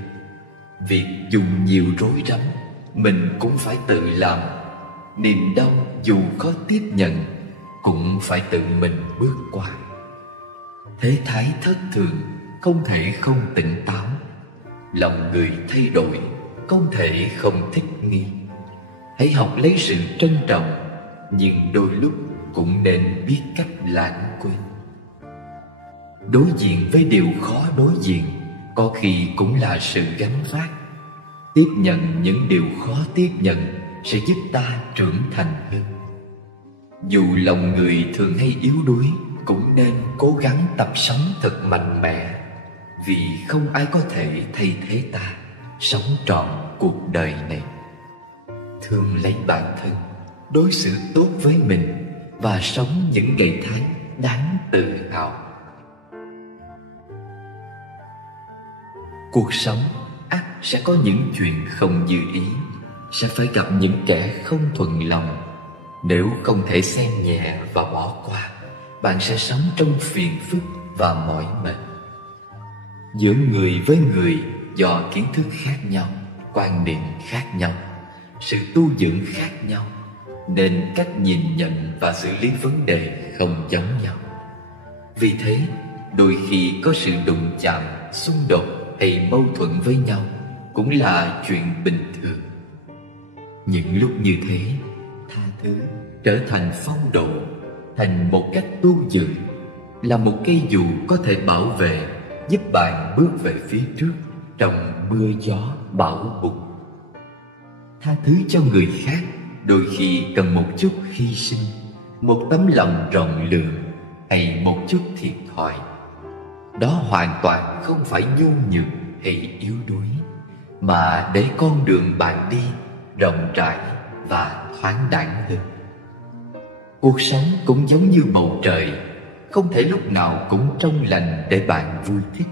Việc dù nhiều rối rắm, mình cũng phải tự làm. Niềm đau dù khó tiếp nhận, cũng phải tự mình bước qua. Thế thái thất thường không thể không tỉnh táo. Lòng người thay đổi không thể không thích nghi. Hãy học lấy sự trân trọng, nhưng đôi lúc cũng nên biết cách lãng quên. Đối diện với điều khó đối diện có khi cũng là sự gánh vác. Tiếp nhận những điều khó tiếp nhận sẽ giúp ta trưởng thành hơn. Dù lòng người thường hay yếu đuối, cũng nên cố gắng tập sống thật mạnh mẽ, vì không ai có thể thay thế ta sống trọn cuộc đời này. Thương lấy bản thân, đối xử tốt với mình và sống những ngày tháng đáng tự hào. Cuộc sống ắt sẽ có những chuyện không như ý, sẽ phải gặp những kẻ không thuận lòng. Nếu không thể xem nhẹ và bỏ qua, bạn sẽ sống trong phiền phức và mỏi mệt. Giữa người với người, do kiến thức khác nhau, quan niệm khác nhau, sự tu dưỡng khác nhau, nên cách nhìn nhận và xử lý vấn đề không giống nhau. Vì thế, đôi khi có sự đụng chạm, xung đột hay mâu thuẫn với nhau cũng là chuyện bình thường. Những lúc như thế, tha thứ trở thành phong độ, thành một cách tu dưỡng, là một cây dù có thể bảo vệ, giúp bạn bước về phía trước trong mưa gió bão bùng. Tha thứ cho người khác đôi khi cần một chút hy sinh, một tấm lòng rộng lượng hay một chút thiệt thòi. Đó hoàn toàn không phải nhu nhược hay yếu đuối, mà để con đường bạn đi rộng rãi và thoáng đãng hơn. Cuộc sống cũng giống như bầu trời, không thể lúc nào cũng trong lành để bạn vui thích,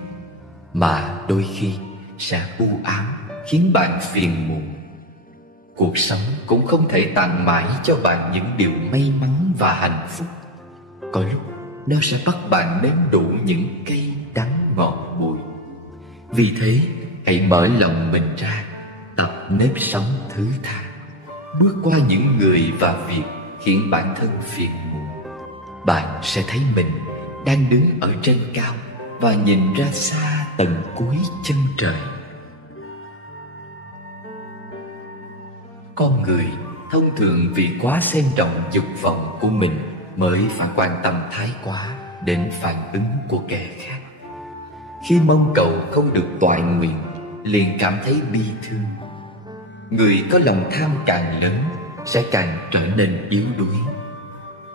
mà đôi khi sẽ u ám khiến bạn phiền muộn. Cuộc sống cũng không thể tặng mãi cho bạn những điều may mắn và hạnh phúc. Có lúc nó sẽ bắt bạn nếm đủ những cây đắng ngọt bùi. Vì thế, hãy mở lòng mình ra, tập nếp sống thứ tha, bước qua những người và việc khiến bản thân phiền muộn. Bạn sẽ thấy mình đang đứng ở trên cao và nhìn ra xa tận cuối chân trời. Con người thông thường vì quá xem trọng dục vọng của mình mới phải quan tâm thái quá đến phản ứng của kẻ khác. Khi mong cầu không được toại nguyện, liền cảm thấy bi thương. Người có lòng tham càng lớn sẽ càng trở nên yếu đuối.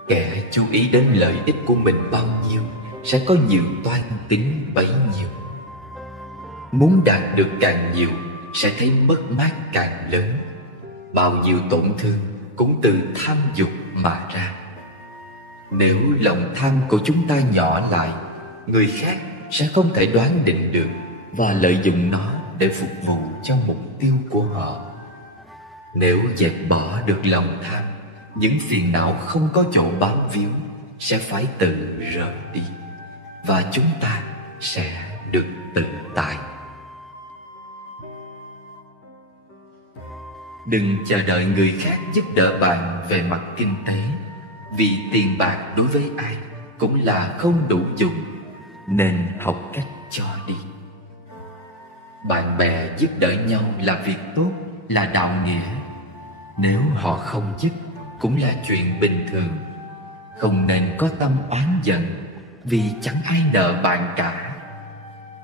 Kẻ chú ý đến lợi ích của mình bao nhiêu sẽ có nhiều toan tính bấy nhiêu. Muốn đạt được càng nhiều sẽ thấy mất mát càng lớn. Bao nhiêu tổn thương cũng từ tham dục mà ra. Nếu lòng tham của chúng ta nhỏ lại, người khác sẽ không thể đoán định được và lợi dụng nó để phục vụ cho mục tiêu của họ. Nếu dẹp bỏ được lòng tham, những phiền não không có chỗ bám víu sẽ phải tự rời đi, và chúng ta sẽ được tự tại. Đừng chờ đợi người khác giúp đỡ bạn về mặt kinh tế, vì tiền bạc đối với ai cũng là không đủ dùng, nên học cách cho đi. Bạn bè giúp đỡ nhau là việc tốt, là đạo nghĩa. Nếu họ không giúp cũng là chuyện bình thường. Không nên có tâm oán giận, vì chẳng ai nợ bạn cả.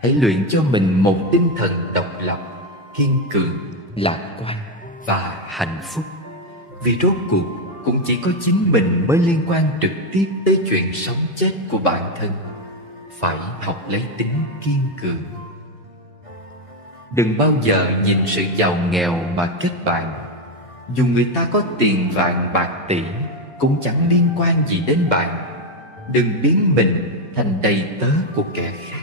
Hãy luyện cho mình một tinh thần độc lập, kiên cường, lạc quan và hạnh phúc. Vì rốt cuộc cũng chỉ có chính mình mới liên quan trực tiếp tới chuyện sống chết của bản thân. Phải học lấy tính kiên cường. Đừng bao giờ nhìn sự giàu nghèo mà kết bạn. Dù người ta có tiền vạn bạc tỷ cũng chẳng liên quan gì đến bạn. Đừng biến mình thành đầy tớ của kẻ khác.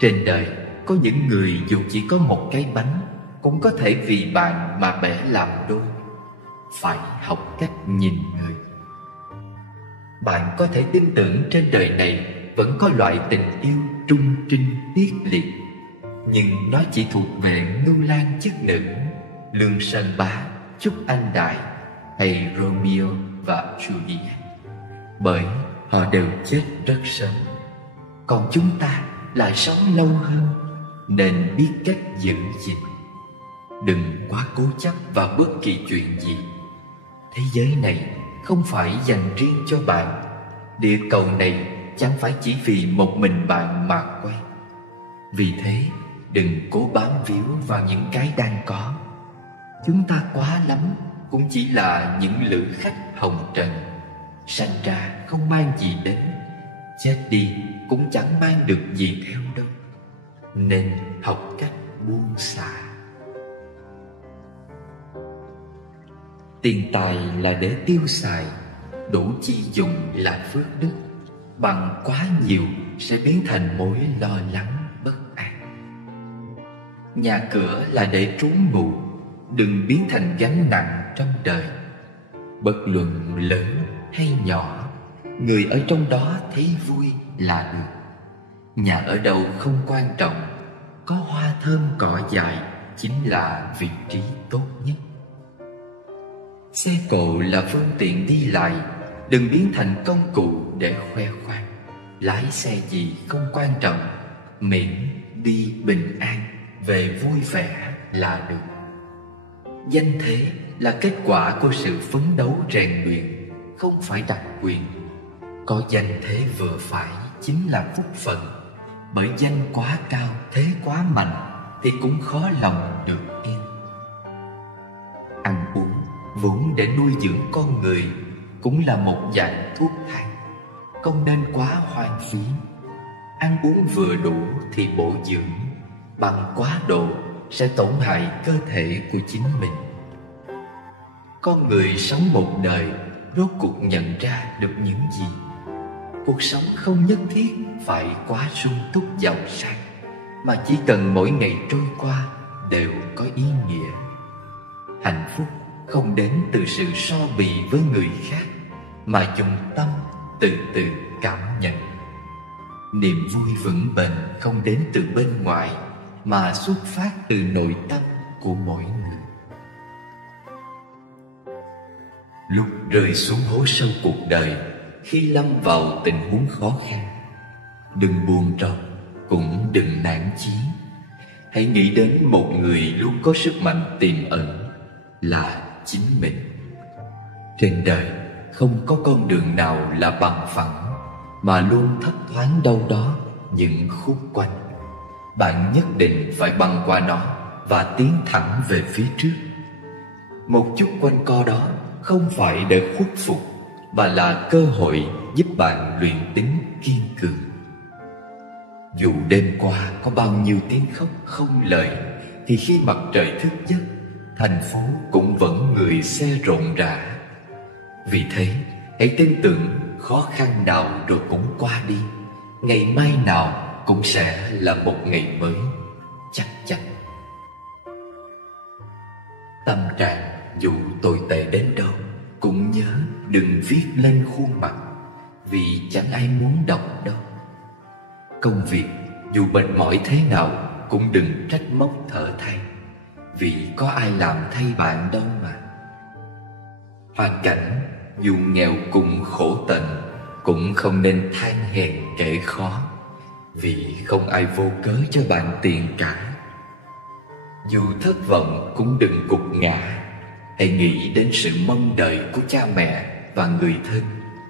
Trên đời có những người dù chỉ có một cái bánh cũng có thể vì bạn mà bẻ làm đôi. Phải học cách nhìn người. Bạn có thể tin tưởng trên đời này vẫn có loại tình yêu trung trinh tiết liệt, nhưng nó chỉ thuộc về Ngưu Lang chức nữ, Lương Sơn Bá, Trúc Anh Đại hay Romeo và Juliet, bởi họ đều chết rất sớm. Còn chúng ta lại sống lâu hơn, nên biết cách giữ gìn. Đừng quá cố chấp vào bất kỳ chuyện gì. Thế giới này không phải dành riêng cho bạn. Địa cầu này chẳng phải chỉ vì một mình bạn mà quay. Vì thế đừng cố bám víu vào những cái đang có. Chúng ta quá lắm cũng chỉ là những lữ khách hồng trần, sanh ra không mang gì đến, chết đi cũng chẳng mang được gì theo đâu. Nên học cách buông xả. Tiền tài là để tiêu xài, đủ chi dùng là phước đức. Bằng quá nhiều sẽ biến thành mối lo lắng bất an. Nhà cửa là để trú ngụ, đừng biến thành gánh nặng trong đời. Bất luận lớn hay nhỏ, người ở trong đó thấy vui là được. Nhà ở đâu không quan trọng, có hoa thơm cỏ dại chính là vị trí tốt nhất. Xe cộ là phương tiện đi lại, đừng biến thành công cụ để khoe khoang. Lái xe gì không quan trọng, miễn đi bình an, về vui vẻ là được. Danh thế là kết quả của sự phấn đấu rèn luyện, không phải đặc quyền. Có danh thế vừa phải chính là phúc phận, bởi danh quá cao, thế quá mạnh thì cũng khó lòng được yên. Ăn uống vốn để nuôi dưỡng con người cũng là một dạng thuốc thang, không nên quá hoang phí. Ăn uống vừa đủ thì bổ dưỡng, bằng quá độ sẽ tổn hại cơ thể của chính mình. Con người sống một đời rốt cuộc nhận ra được những gì. Cuộc sống không nhất thiết phải quá sung túc giàu sang, mà chỉ cần mỗi ngày trôi qua đều có ý nghĩa. Hạnh phúc không đến từ sự so bì với người khác, mà dùng tâm từ từ cảm nhận. Niềm vui vững bền không đến từ bên ngoài, mà xuất phát từ nội tâm của mỗi người. Lúc rơi xuống hố sâu cuộc đời, khi lâm vào tình huống khó khăn, đừng buồn rầu, cũng đừng nản chí. Hãy nghĩ đến một người luôn có sức mạnh tiềm ẩn là chính mình. Trên đời không có con đường nào là bằng phẳng, mà luôn thấp thoáng đâu đó những khúc quanh. Bạn nhất định phải băng qua nó và tiến thẳng về phía trước. Một chút quanh co đó không phải để khuất phục, mà là cơ hội giúp bạn luyện tính kiên cường. Dù đêm qua có bao nhiêu tiếng khóc không lời, thì khi mặt trời thức giấc, thành phố cũng vẫn người xe rộn rã. Vì thế hãy tin tưởng, khó khăn nào rồi cũng qua đi, ngày mai nào cũng sẽ là một ngày mới, chắc chắn. Tâm trạng dù tồi tệ đến đâu cũng nhớ đừng viết lên khuôn mặt, vì chẳng ai muốn đọc đâu. Công việc dù mệt mỏi thế nào cũng đừng trách móc thở than, vì có ai làm thay bạn đâu mà. Hoàn cảnh dù nghèo cùng khổ tận cũng không nên than hèn kể khó, vì không ai vô cớ cho bạn tiền cả. Dù thất vọng cũng đừng gục ngã, hãy nghĩ đến sự mong đợi của cha mẹ và người thân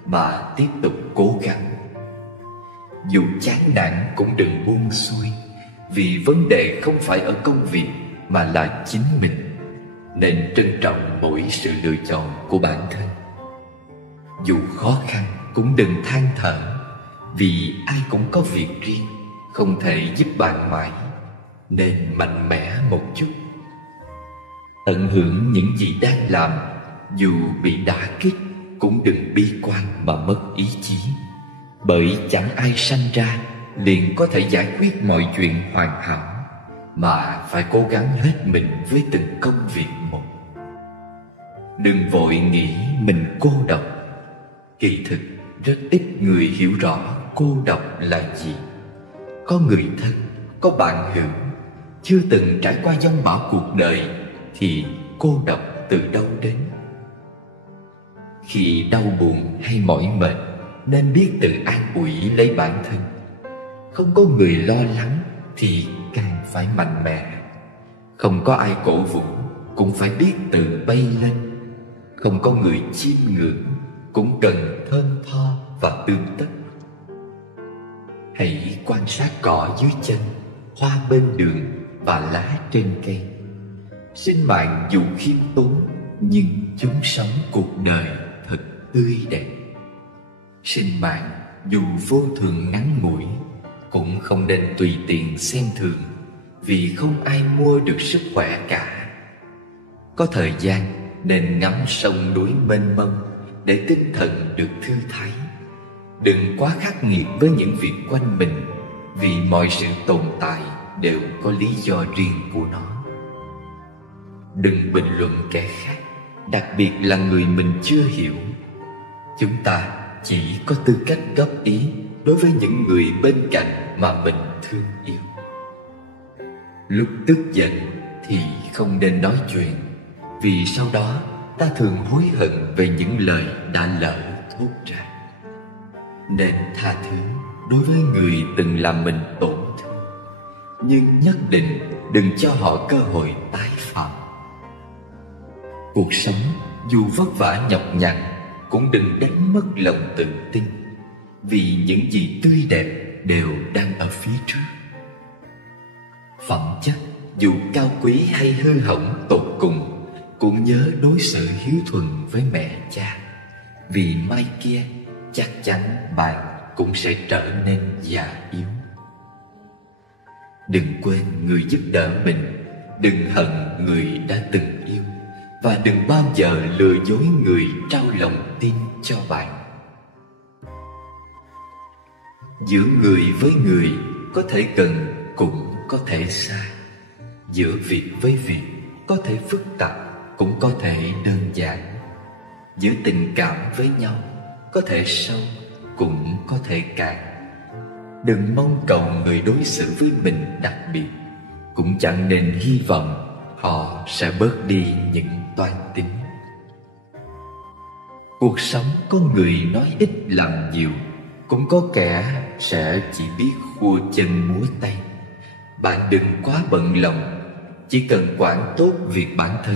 mà tiếp tục cố gắng. Dù chán nản cũng đừng buông xuôi, vì vấn đề không phải ở công việc mà là chính mình, nên trân trọng mỗi sự lựa chọn của bản thân. Dù khó khăn cũng đừng than thở, vì ai cũng có việc riêng, không thể giúp bạn mãi, nên mạnh mẽ một chút. Tận hưởng những gì đang làm, dù bị đả kích cũng đừng bi quan mà mất ý chí, bởi chẳng ai sanh ra liền có thể giải quyết mọi chuyện hoàn hảo, mà phải cố gắng hết mình với từng công việc một. Đừng vội nghĩ mình cô độc, kỳ thực rất ít người hiểu rõ cô độc là gì. Có người thân, có bạn hữu, chưa từng trải qua giông bão cuộc đời thì cô độc từ đâu đến? Khi đau buồn hay mỏi mệt nên biết tự an ủi lấy bản thân. Không có người lo lắng thì càng phải mạnh mẽ. Không có ai cổ vũ cũng phải biết tự bay lên. Không có người chiêm ngưỡng cũng cần thơm tho và tươm tất. Hãy quan sát cỏ dưới chân, hoa bên đường và lá trên cây. Sinh mạng dù khiêm tốn, nhưng chúng sống cuộc đời thật tươi đẹp. Sinh mạng dù vô thường ngắn ngủi, cũng không nên tùy tiện xem thường, vì không ai mua được sức khỏe cả. Có thời gian nên ngắm sông núi mênh mông để tinh thần được thư thái. Đừng quá khắc nghiệt với những việc quanh mình, vì mọi sự tồn tại đều có lý do riêng của nó. Đừng bình luận kẻ khác, đặc biệt là người mình chưa hiểu. Chúng ta chỉ có tư cách góp ý đối với những người bên cạnh mà mình thương yêu. Lúc tức giận thì không nên nói chuyện, vì sau đó ta thường hối hận về những lời đã lỡ thốt ra. Nên tha thứ đối với người từng làm mình tổn thương, nhưng nhất định đừng cho họ cơ hội tái phạm. Cuộc sống dù vất vả nhọc nhằn cũng đừng đánh mất lòng tự tin, vì những gì tươi đẹp đều đang ở phía trước. Phẩm chất dù cao quý hay hư hỏng tột cùng, cũng nhớ đối xử hiếu thuận với mẹ cha, vì mai kia chắc chắn bạn cũng sẽ trở nên già yếu. Đừng quên người giúp đỡ mình, đừng hận người đã từng yêu, và đừng bao giờ lừa dối người trao lòng tin cho bạn. Giữa người với người có thể gần cũng có thể xa. Giữa việc với việc có thể phức tạp cũng có thể đơn giản. Giữa tình cảm với nhau có thể sâu cũng có thể cạn. Đừng mong cầu người đối xử với mình đặc biệt, cũng chẳng nên hy vọng họ sẽ bớt đi những toan tính. Cuộc sống có người nói ít làm nhiều, cũng có kẻ sẽ chỉ biết khua chân múa tay. Bạn đừng quá bận lòng, chỉ cần quản tốt việc bản thân,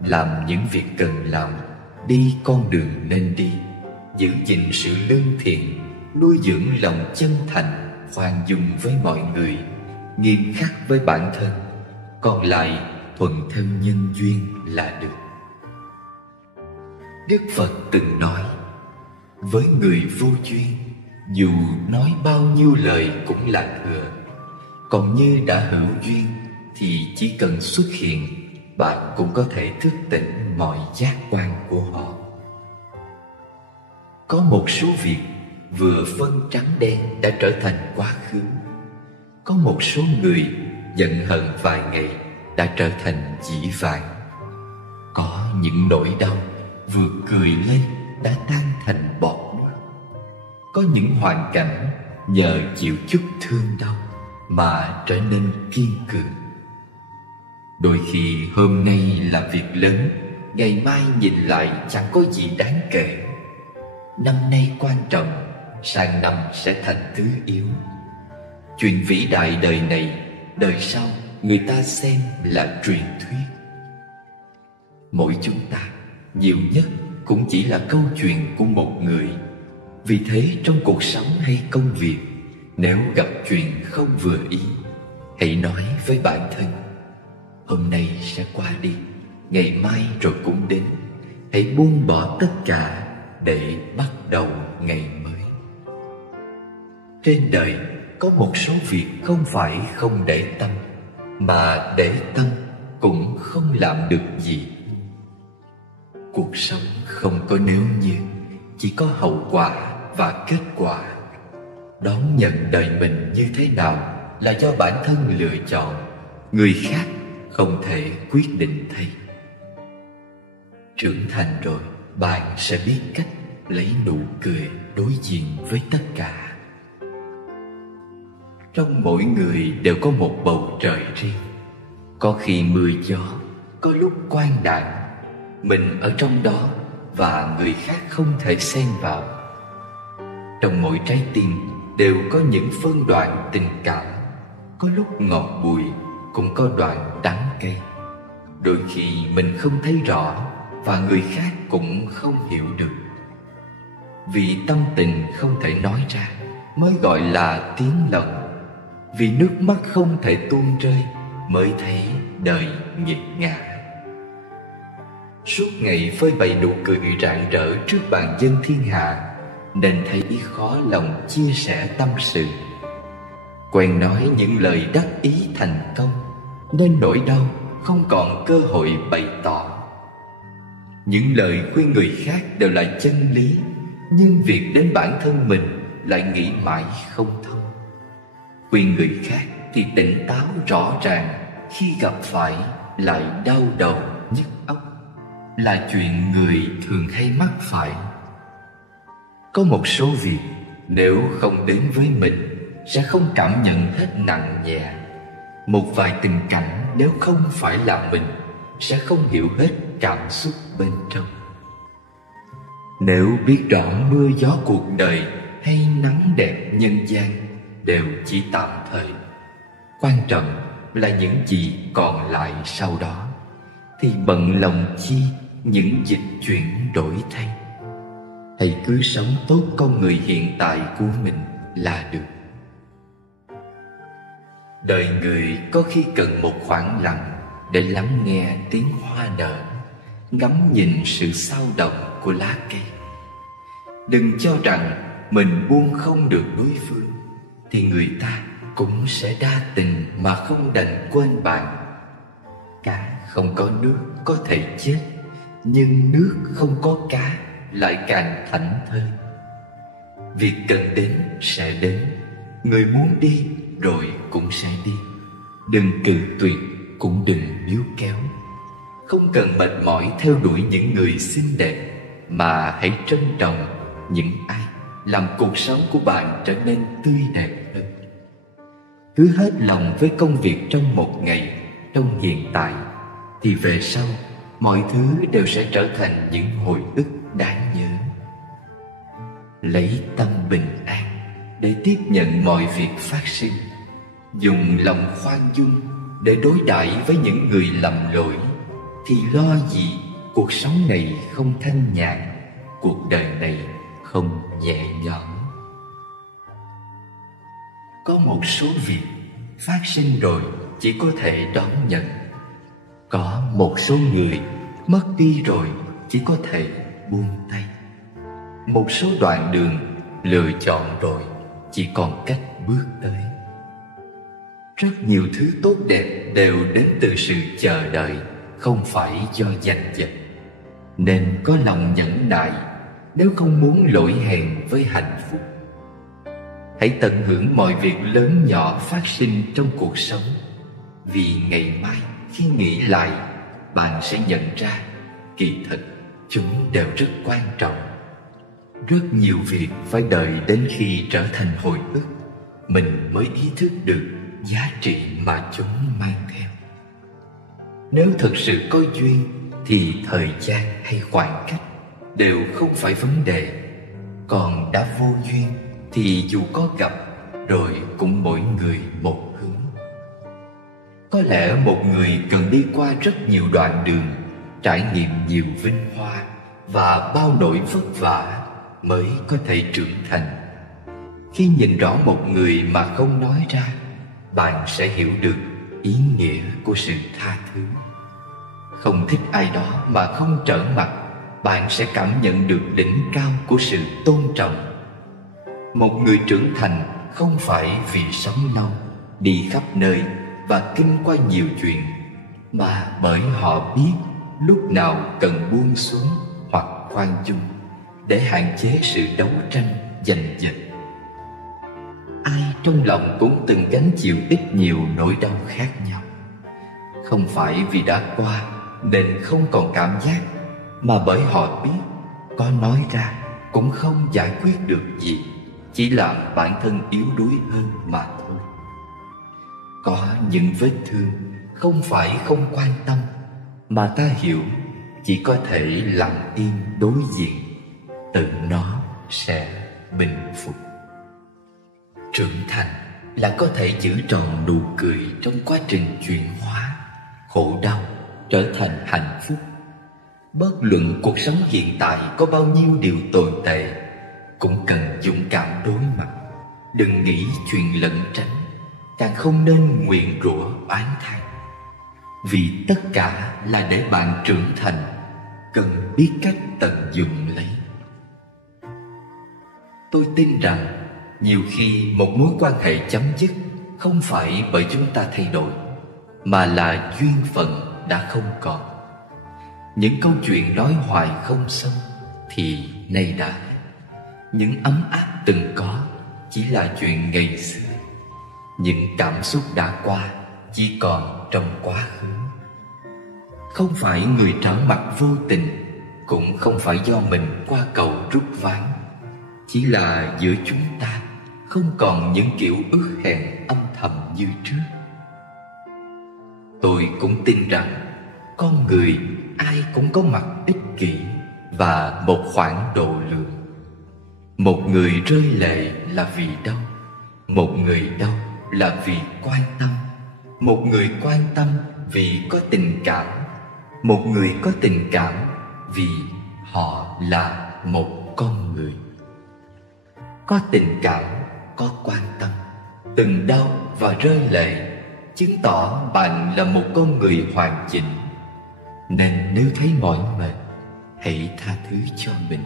làm những việc cần làm, đi con đường nên đi, giữ gìn sự lương thiện, nuôi dưỡng lòng chân thành, khoan dung với mọi người, nghiêm khắc với bản thân. Còn lại thuận theo nhân duyên là được. Đức Phật từng nói, với người vô duyên, dù nói bao nhiêu lời cũng là thừa. Còn như đã hữu duyên thì chỉ cần xuất hiện, bạn cũng có thể thức tỉnh mọi giác quan của họ. Có một số việc vừa phân trắng đen đã trở thành quá khứ, Có một số người giận hờn vài ngày đã trở thành dĩ vãng. Có những nỗi đau vừa cười lên đã tan thành bọt nước. Có những hoàn cảnh nhờ chịu chút thương đau mà trở nên kiên cường. Đôi khi hôm nay là việc lớn, ngày mai nhìn lại chẳng có gì đáng kể. Năm nay quan trọng, sang năm sẽ thành thứ yếu. Chuyện vĩ đại đời này, đời sau người ta xem là truyền thuyết. Mỗi chúng ta nhiều nhất cũng chỉ là câu chuyện của một người. Vì thế trong cuộc sống hay công việc, nếu gặp chuyện không vừa ý, hãy nói với bản thân: hôm nay sẽ qua đi, ngày mai rồi cũng đến. Hãy buông bỏ tất cả để bắt đầu ngày mới. Trên đời có một số việc không phải không để tâm, mà để tâm cũng không làm được gì. Cuộc sống không có nếu như, chỉ có hậu quả và kết quả. Đón nhận đời mình như thế nào là do bản thân lựa chọn, người khác không thể quyết định thay. Trưởng thành rồi, bạn sẽ biết cách lấy nụ cười đối diện với tất cả. Trong mỗi người đều có một bầu trời riêng. Có khi mưa gió, có lúc quang đãng. Mình ở trong đó và người khác không thể xen vào. Trong mỗi trái tim đều có những phân đoạn tình cảm. Có lúc ngọt bùi, cũng có đoạn đắng cay. Đôi khi mình không thấy rõ và người khác cũng không hiểu được. Vì tâm tình không thể nói ra mới gọi là tiếng lòng. Vì nước mắt không thể tuôn rơi mới thấy đời nghiệt ngã. Suốt ngày phơi bày nụ cười rạng rỡ trước bàn dân thiên hạ, nên thấy khó lòng chia sẻ tâm sự. Quen nói những lời đắc ý thành công, nên nỗi đau không còn cơ hội bày tỏ. Những lời khuyên người khác đều là chân lý, nhưng việc đến bản thân mình lại nghĩ mãi không thông. Khuyên người khác thì tỉnh táo rõ ràng, khi gặp phải lại đau đầu nhức óc, là chuyện người thường hay mắc phải. Có một số việc nếu không đến với mình sẽ không cảm nhận hết nặng nhẹ. Một vài tình cảnh nếu không phải là mình sẽ không hiểu hết cảm xúc bên trong. Nếu biết rõ mưa gió cuộc đời hay nắng đẹp nhân gian đều chỉ tạm thời, quan trọng là những gì còn lại sau đó, thì bận lòng chi những dịch chuyển đổi thay. Hãy cứ sống tốt con người hiện tại của mình là được. Đời người có khi cần một khoảng lặng để lắng nghe tiếng hoa nở, ngắm nhìn sự sao động của lá cây. Đừng cho rằng mình buông không được đối phương, thì người ta cũng sẽ đa tình mà không đành quên bạn. Cá không có nước có thể chết, nhưng nước không có cá lại càng thảnh thơi. Việc cần đến sẽ đến, người muốn đi rồi cũng sẽ đi. Đừng cự tuyệt, cũng đừng níu kéo. Không cần mệt mỏi theo đuổi những người xinh đẹp, mà hãy trân trọng những ai làm cuộc sống của bạn trở nên tươi đẹp hơn. Cứ hết lòng với công việc trong một ngày, trong hiện tại, thì về sau mọi thứ đều sẽ trở thành những hồi ức đáng nhớ. Lấy tâm bình an để tiếp nhận mọi việc phát sinh. Dùng lòng khoan dung để đối đãi với những người lầm lỗi, thì lo gì cuộc sống này không thanh nhàn, cuộc đời này không nhẹ nhõm. Có một số việc phát sinh rồi chỉ có thể đón nhận. Có một số người mất đi rồi chỉ có thể buông tay. Một số đoạn đường lựa chọn rồi chỉ còn cách bước tới. Rất nhiều thứ tốt đẹp đều đến từ sự chờ đợi, không phải do giành giật. Nên có lòng nhẫn nại nếu không muốn lỗi hẹn với hạnh phúc. hãy tận hưởng mọi việc lớn nhỏ phát sinh trong cuộc sống. Vì ngày mai khi nghĩ lại, bạn sẽ nhận ra kỳ thực chúng đều rất quan trọng. Rất nhiều việc phải đợi đến khi trở thành hồi ức, mình mới ý thức được giá trị mà chúng mang theo. Nếu thực sự có duyên thì thời gian hay khoảng cách đều không phải vấn đề. Còn đã vô duyên thì dù có gặp rồi cũng mỗi người một hướng. Có lẽ một người cần đi qua rất nhiều đoạn đường, trải nghiệm nhiều vinh hoa và bao nỗi vất vả mới có thể trưởng thành. Khi nhìn rõ một người mà không nói ra, bạn sẽ hiểu được ý nghĩa của sự tha thứ. Không thích ai đó mà không trở mặt, bạn sẽ cảm nhận được đỉnh cao của sự tôn trọng. Một người trưởng thành không phải vì sống lâu, đi khắp nơi và kinh qua nhiều chuyện, mà bởi họ biết lúc nào cần buông xuống hoặc khoan dung để hạn chế sự đấu tranh giành giật. Ai trong lòng cũng từng gánh chịu ít nhiều nỗi đau khác nhau. Không phải vì đã qua nên không còn cảm giác, mà bởi họ biết có nói ra cũng không giải quyết được gì, chỉ làm bản thân yếu đuối hơn mà thôi. Có những vết thương không phải không quan tâm, mà ta hiểu chỉ có thể lặng im đối diện, tự nó sẽ bình phục. Trưởng thành là có thể giữ trọn nụ cười trong quá trình chuyển hóa, khổ đau trở thành hạnh phúc. Bất luận cuộc sống hiện tại có bao nhiêu điều tồi tệ, cũng cần dũng cảm đối mặt. Đừng nghĩ chuyện lẩn tránh, càng không nên nguyền rủa oán than. Vì tất cả là để bạn trưởng thành, cần biết cách tận dụng lấy. Tôi tin rằng nhiều khi một mối quan hệ chấm dứt không phải bởi chúng ta thay đổi, mà là duyên phận đã không còn. Những câu chuyện nói hoài không xong thì nay đã hết. Những ấm áp từng có chỉ là chuyện ngày xưa. Những cảm xúc đã qua chỉ còn trong quá khứ. Không phải người trở mặt vô tình, cũng không phải do mình qua cầu rút ván. Chỉ là giữa chúng ta không còn những kiểu ước hẹn âm thầm như trước. Tôi cũng tin rằng con người ai cũng có mặt ích kỷ và một khoảng độ lượng. Một người rơi lệ là vì đâu? Một người đau là vì quan tâm. Một người quan tâm vì có tình cảm. Một người có tình cảm vì họ là một con người. Có tình cảm, có quan tâm, từng đau và rơi lệ chứng tỏ bạn là một con người hoàn chỉnh. Nên nếu thấy mỏi mệt, hãy tha thứ cho mình.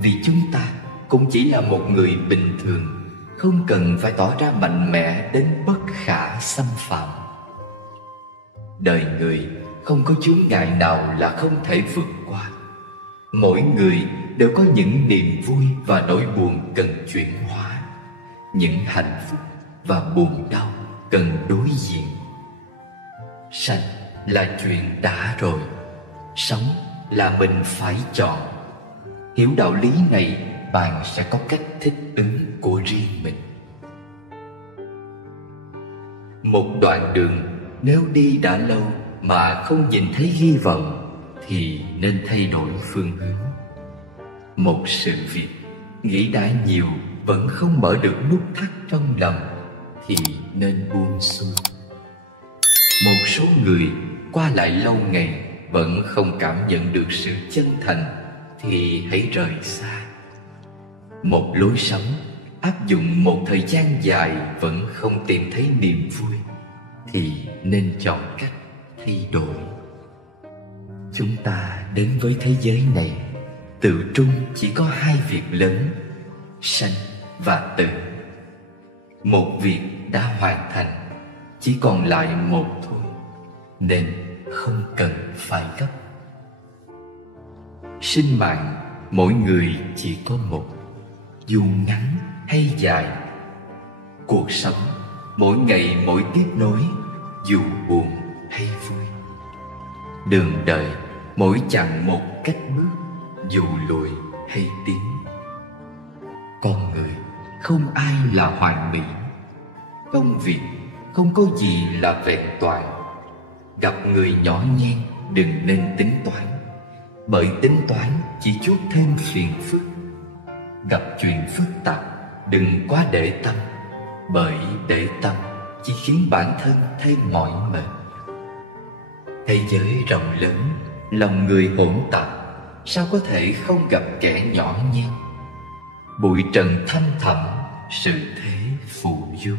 Vì chúng ta cũng chỉ là một người bình thường, không cần phải tỏ ra mạnh mẽ đến bất khả xâm phạm. Đời người không có chướng ngại nào là không thể vượt qua. Mỗi người đều có những niềm vui và nỗi buồn cần chuyển hóa, những hạnh phúc và buồn đau cần đối diện. Sanh là chuyện đã rồi, sống là mình phải chọn. Hiểu đạo lý này, bạn sẽ có cách thích ứng của riêng mình. Một đoạn đường nếu đi đã lâu mà không nhìn thấy hy vọng thì nên thay đổi phương hướng. Một sự việc nghĩ đã nhiều vẫn không mở được nút thắt trong lòng thì nên buông xuôi. Một số người qua lại lâu ngày vẫn không cảm nhận được sự chân thành thì hãy rời xa. Một lối sống áp dụng một thời gian dài vẫn không tìm thấy niềm vui thì nên chọn cách thay đổi. Chúng ta đến với thế giới này tự trung chỉ có hai việc lớn: sanh và tử. Một việc đã hoàn thành, chỉ còn lại một thôi, nên không cần phải gấp. Sinh mạng mỗi người chỉ có một, dù ngắn hay dài cuộc sống, mỗi ngày mỗi tiếp nối, dù buồn hay vui. Đường đời mỗi chặng một cách bước, dù lùi hay tiến. Con người không ai là hoàn mỹ. Công việc không có gì là vẹn toàn. Gặp người nhỏ nhen đừng nên tính toán, bởi tính toán chỉ chuốc thêm phiền phức. Gặp chuyện phức tạp đừng quá để tâm, bởi để tâm chỉ khiến bản thân thêm mỏi mệt. Thế giới rộng lớn, lòng người hỗn tạp, sao có thể không gặp kẻ nhỏ nhen? Bụi trần thăm thẳm, sự thế phù du,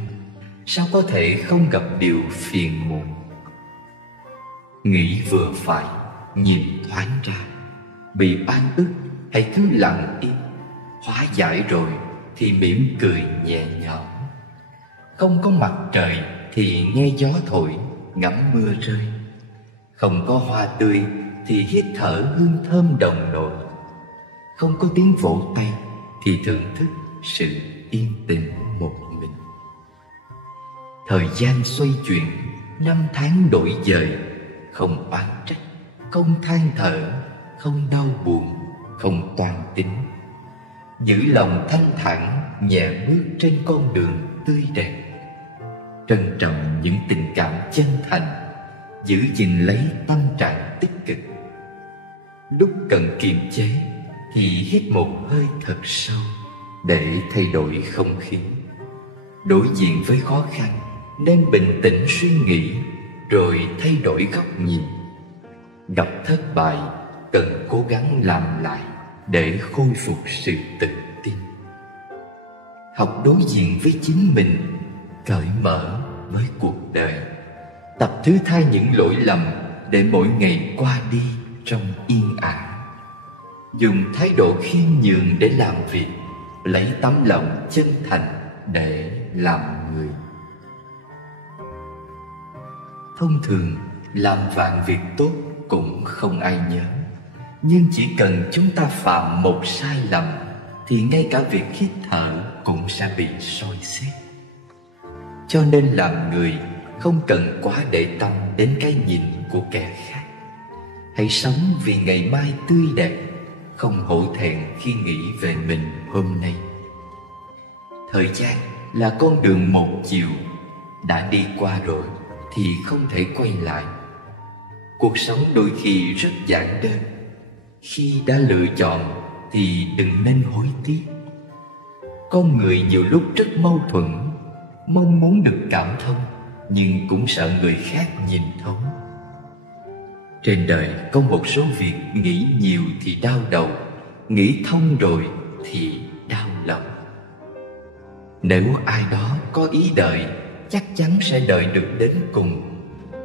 sao có thể không gặp điều phiền muộn? Nghĩ vừa phải, nhìn thoáng ra. Bị oan ức hãy cứ lặng im, hóa giải rồi thì mỉm cười nhẹ nhõm. Không có mặt trời thì nghe gió thổi, ngắm mưa rơi. Không có hoa tươi thì hít thở hương thơm đồng nổi. Không có tiếng vỗ tay thì thưởng thức sự yên tĩnh một mình. Thời gian xoay chuyển, năm tháng đổi dời. Không oán trách, không than thở, không đau buồn, không toan tính. Giữ lòng thanh thản, nhẹ bước trên con đường tươi đẹp. Trân trọng những tình cảm chân thành, giữ gìn lấy tâm trạng tích cực. Lúc cần kiềm chế thì hít một hơi thật sâu để thay đổi không khí. Đối diện với khó khăn nên bình tĩnh suy nghĩ, rồi thay đổi góc nhìn. Gặp thất bại cần cố gắng làm lại để khôi phục sự tự tin. Học đối diện với chính mình, cởi mở với cuộc đời. Tập thứ tha những lỗi lầm để mỗi ngày qua đi trong yên ả. Dùng thái độ khiêm nhường để làm việc, lấy tấm lòng chân thành để làm người. Thông thường làm vạn việc tốt cũng không ai nhớ, nhưng chỉ cần chúng ta phạm một sai lầm thì ngay cả việc hít thở cũng sẽ bị soi xét. Cho nên làm người không cần quá để tâm đến cái nhìn của kẻ khác. Hãy sống vì ngày mai tươi đẹp, không hổ thẹn khi nghĩ về mình hôm nay. Thời gian là con đường một chiều, đã đi qua rồi thì không thể quay lại. Cuộc sống đôi khi rất giản đơn, khi đã lựa chọn thì đừng nên hối tiếc. Con người nhiều lúc rất mâu thuẫn, mong muốn được cảm thông nhưng cũng sợ người khác nhìn thấu. Trên đời có một số việc nghĩ nhiều thì đau đầu, nghĩ thông rồi thì đau lòng. Nếu ai đó có ý đợi, chắc chắn sẽ đợi được đến cùng.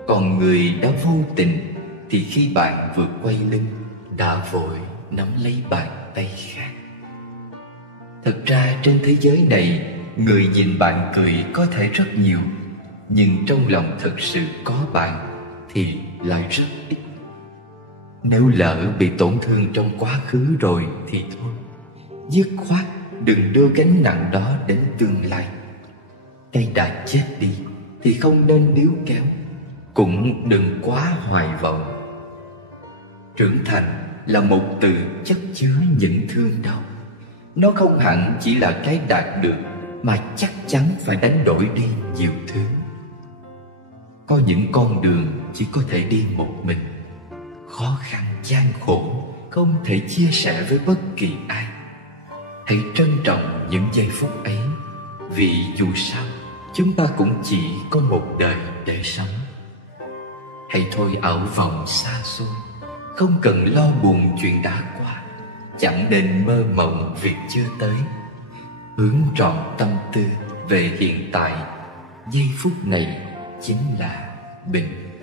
Còn người đã vô tình thì khi bạn vừa quay lưng đã vội nắm lấy bàn tay khác. Thật ra trên thế giới này, người nhìn bạn cười có thể rất nhiều, nhưng trong lòng thật sự có bạn thì lại rất ít. Nếu lỡ bị tổn thương trong quá khứ rồi thì thôi, dứt khoát đừng đưa gánh nặng đó đến tương lai. Cây đã chết đi thì không nên níu kéo, cũng đừng quá hoài vọng. Trưởng thành là một từ chất chứa những thương đau. Nó không hẳn chỉ là cái đạt được, mà chắc chắn phải đánh đổi đi nhiều thứ. Có những con đường chỉ có thể đi một mình, khó khăn gian khổ không thể chia sẻ với bất kỳ ai. Hãy trân trọng những giây phút ấy, vì dù sao chúng ta cũng chỉ có một đời để sống. Hãy thôi ảo vọng xa xôi, không cần lo buồn chuyện đã qua. Chẳng nên mơ mộng việc chưa tới. Hướng trọn tâm tư về hiện tại, giây phút này chính là bình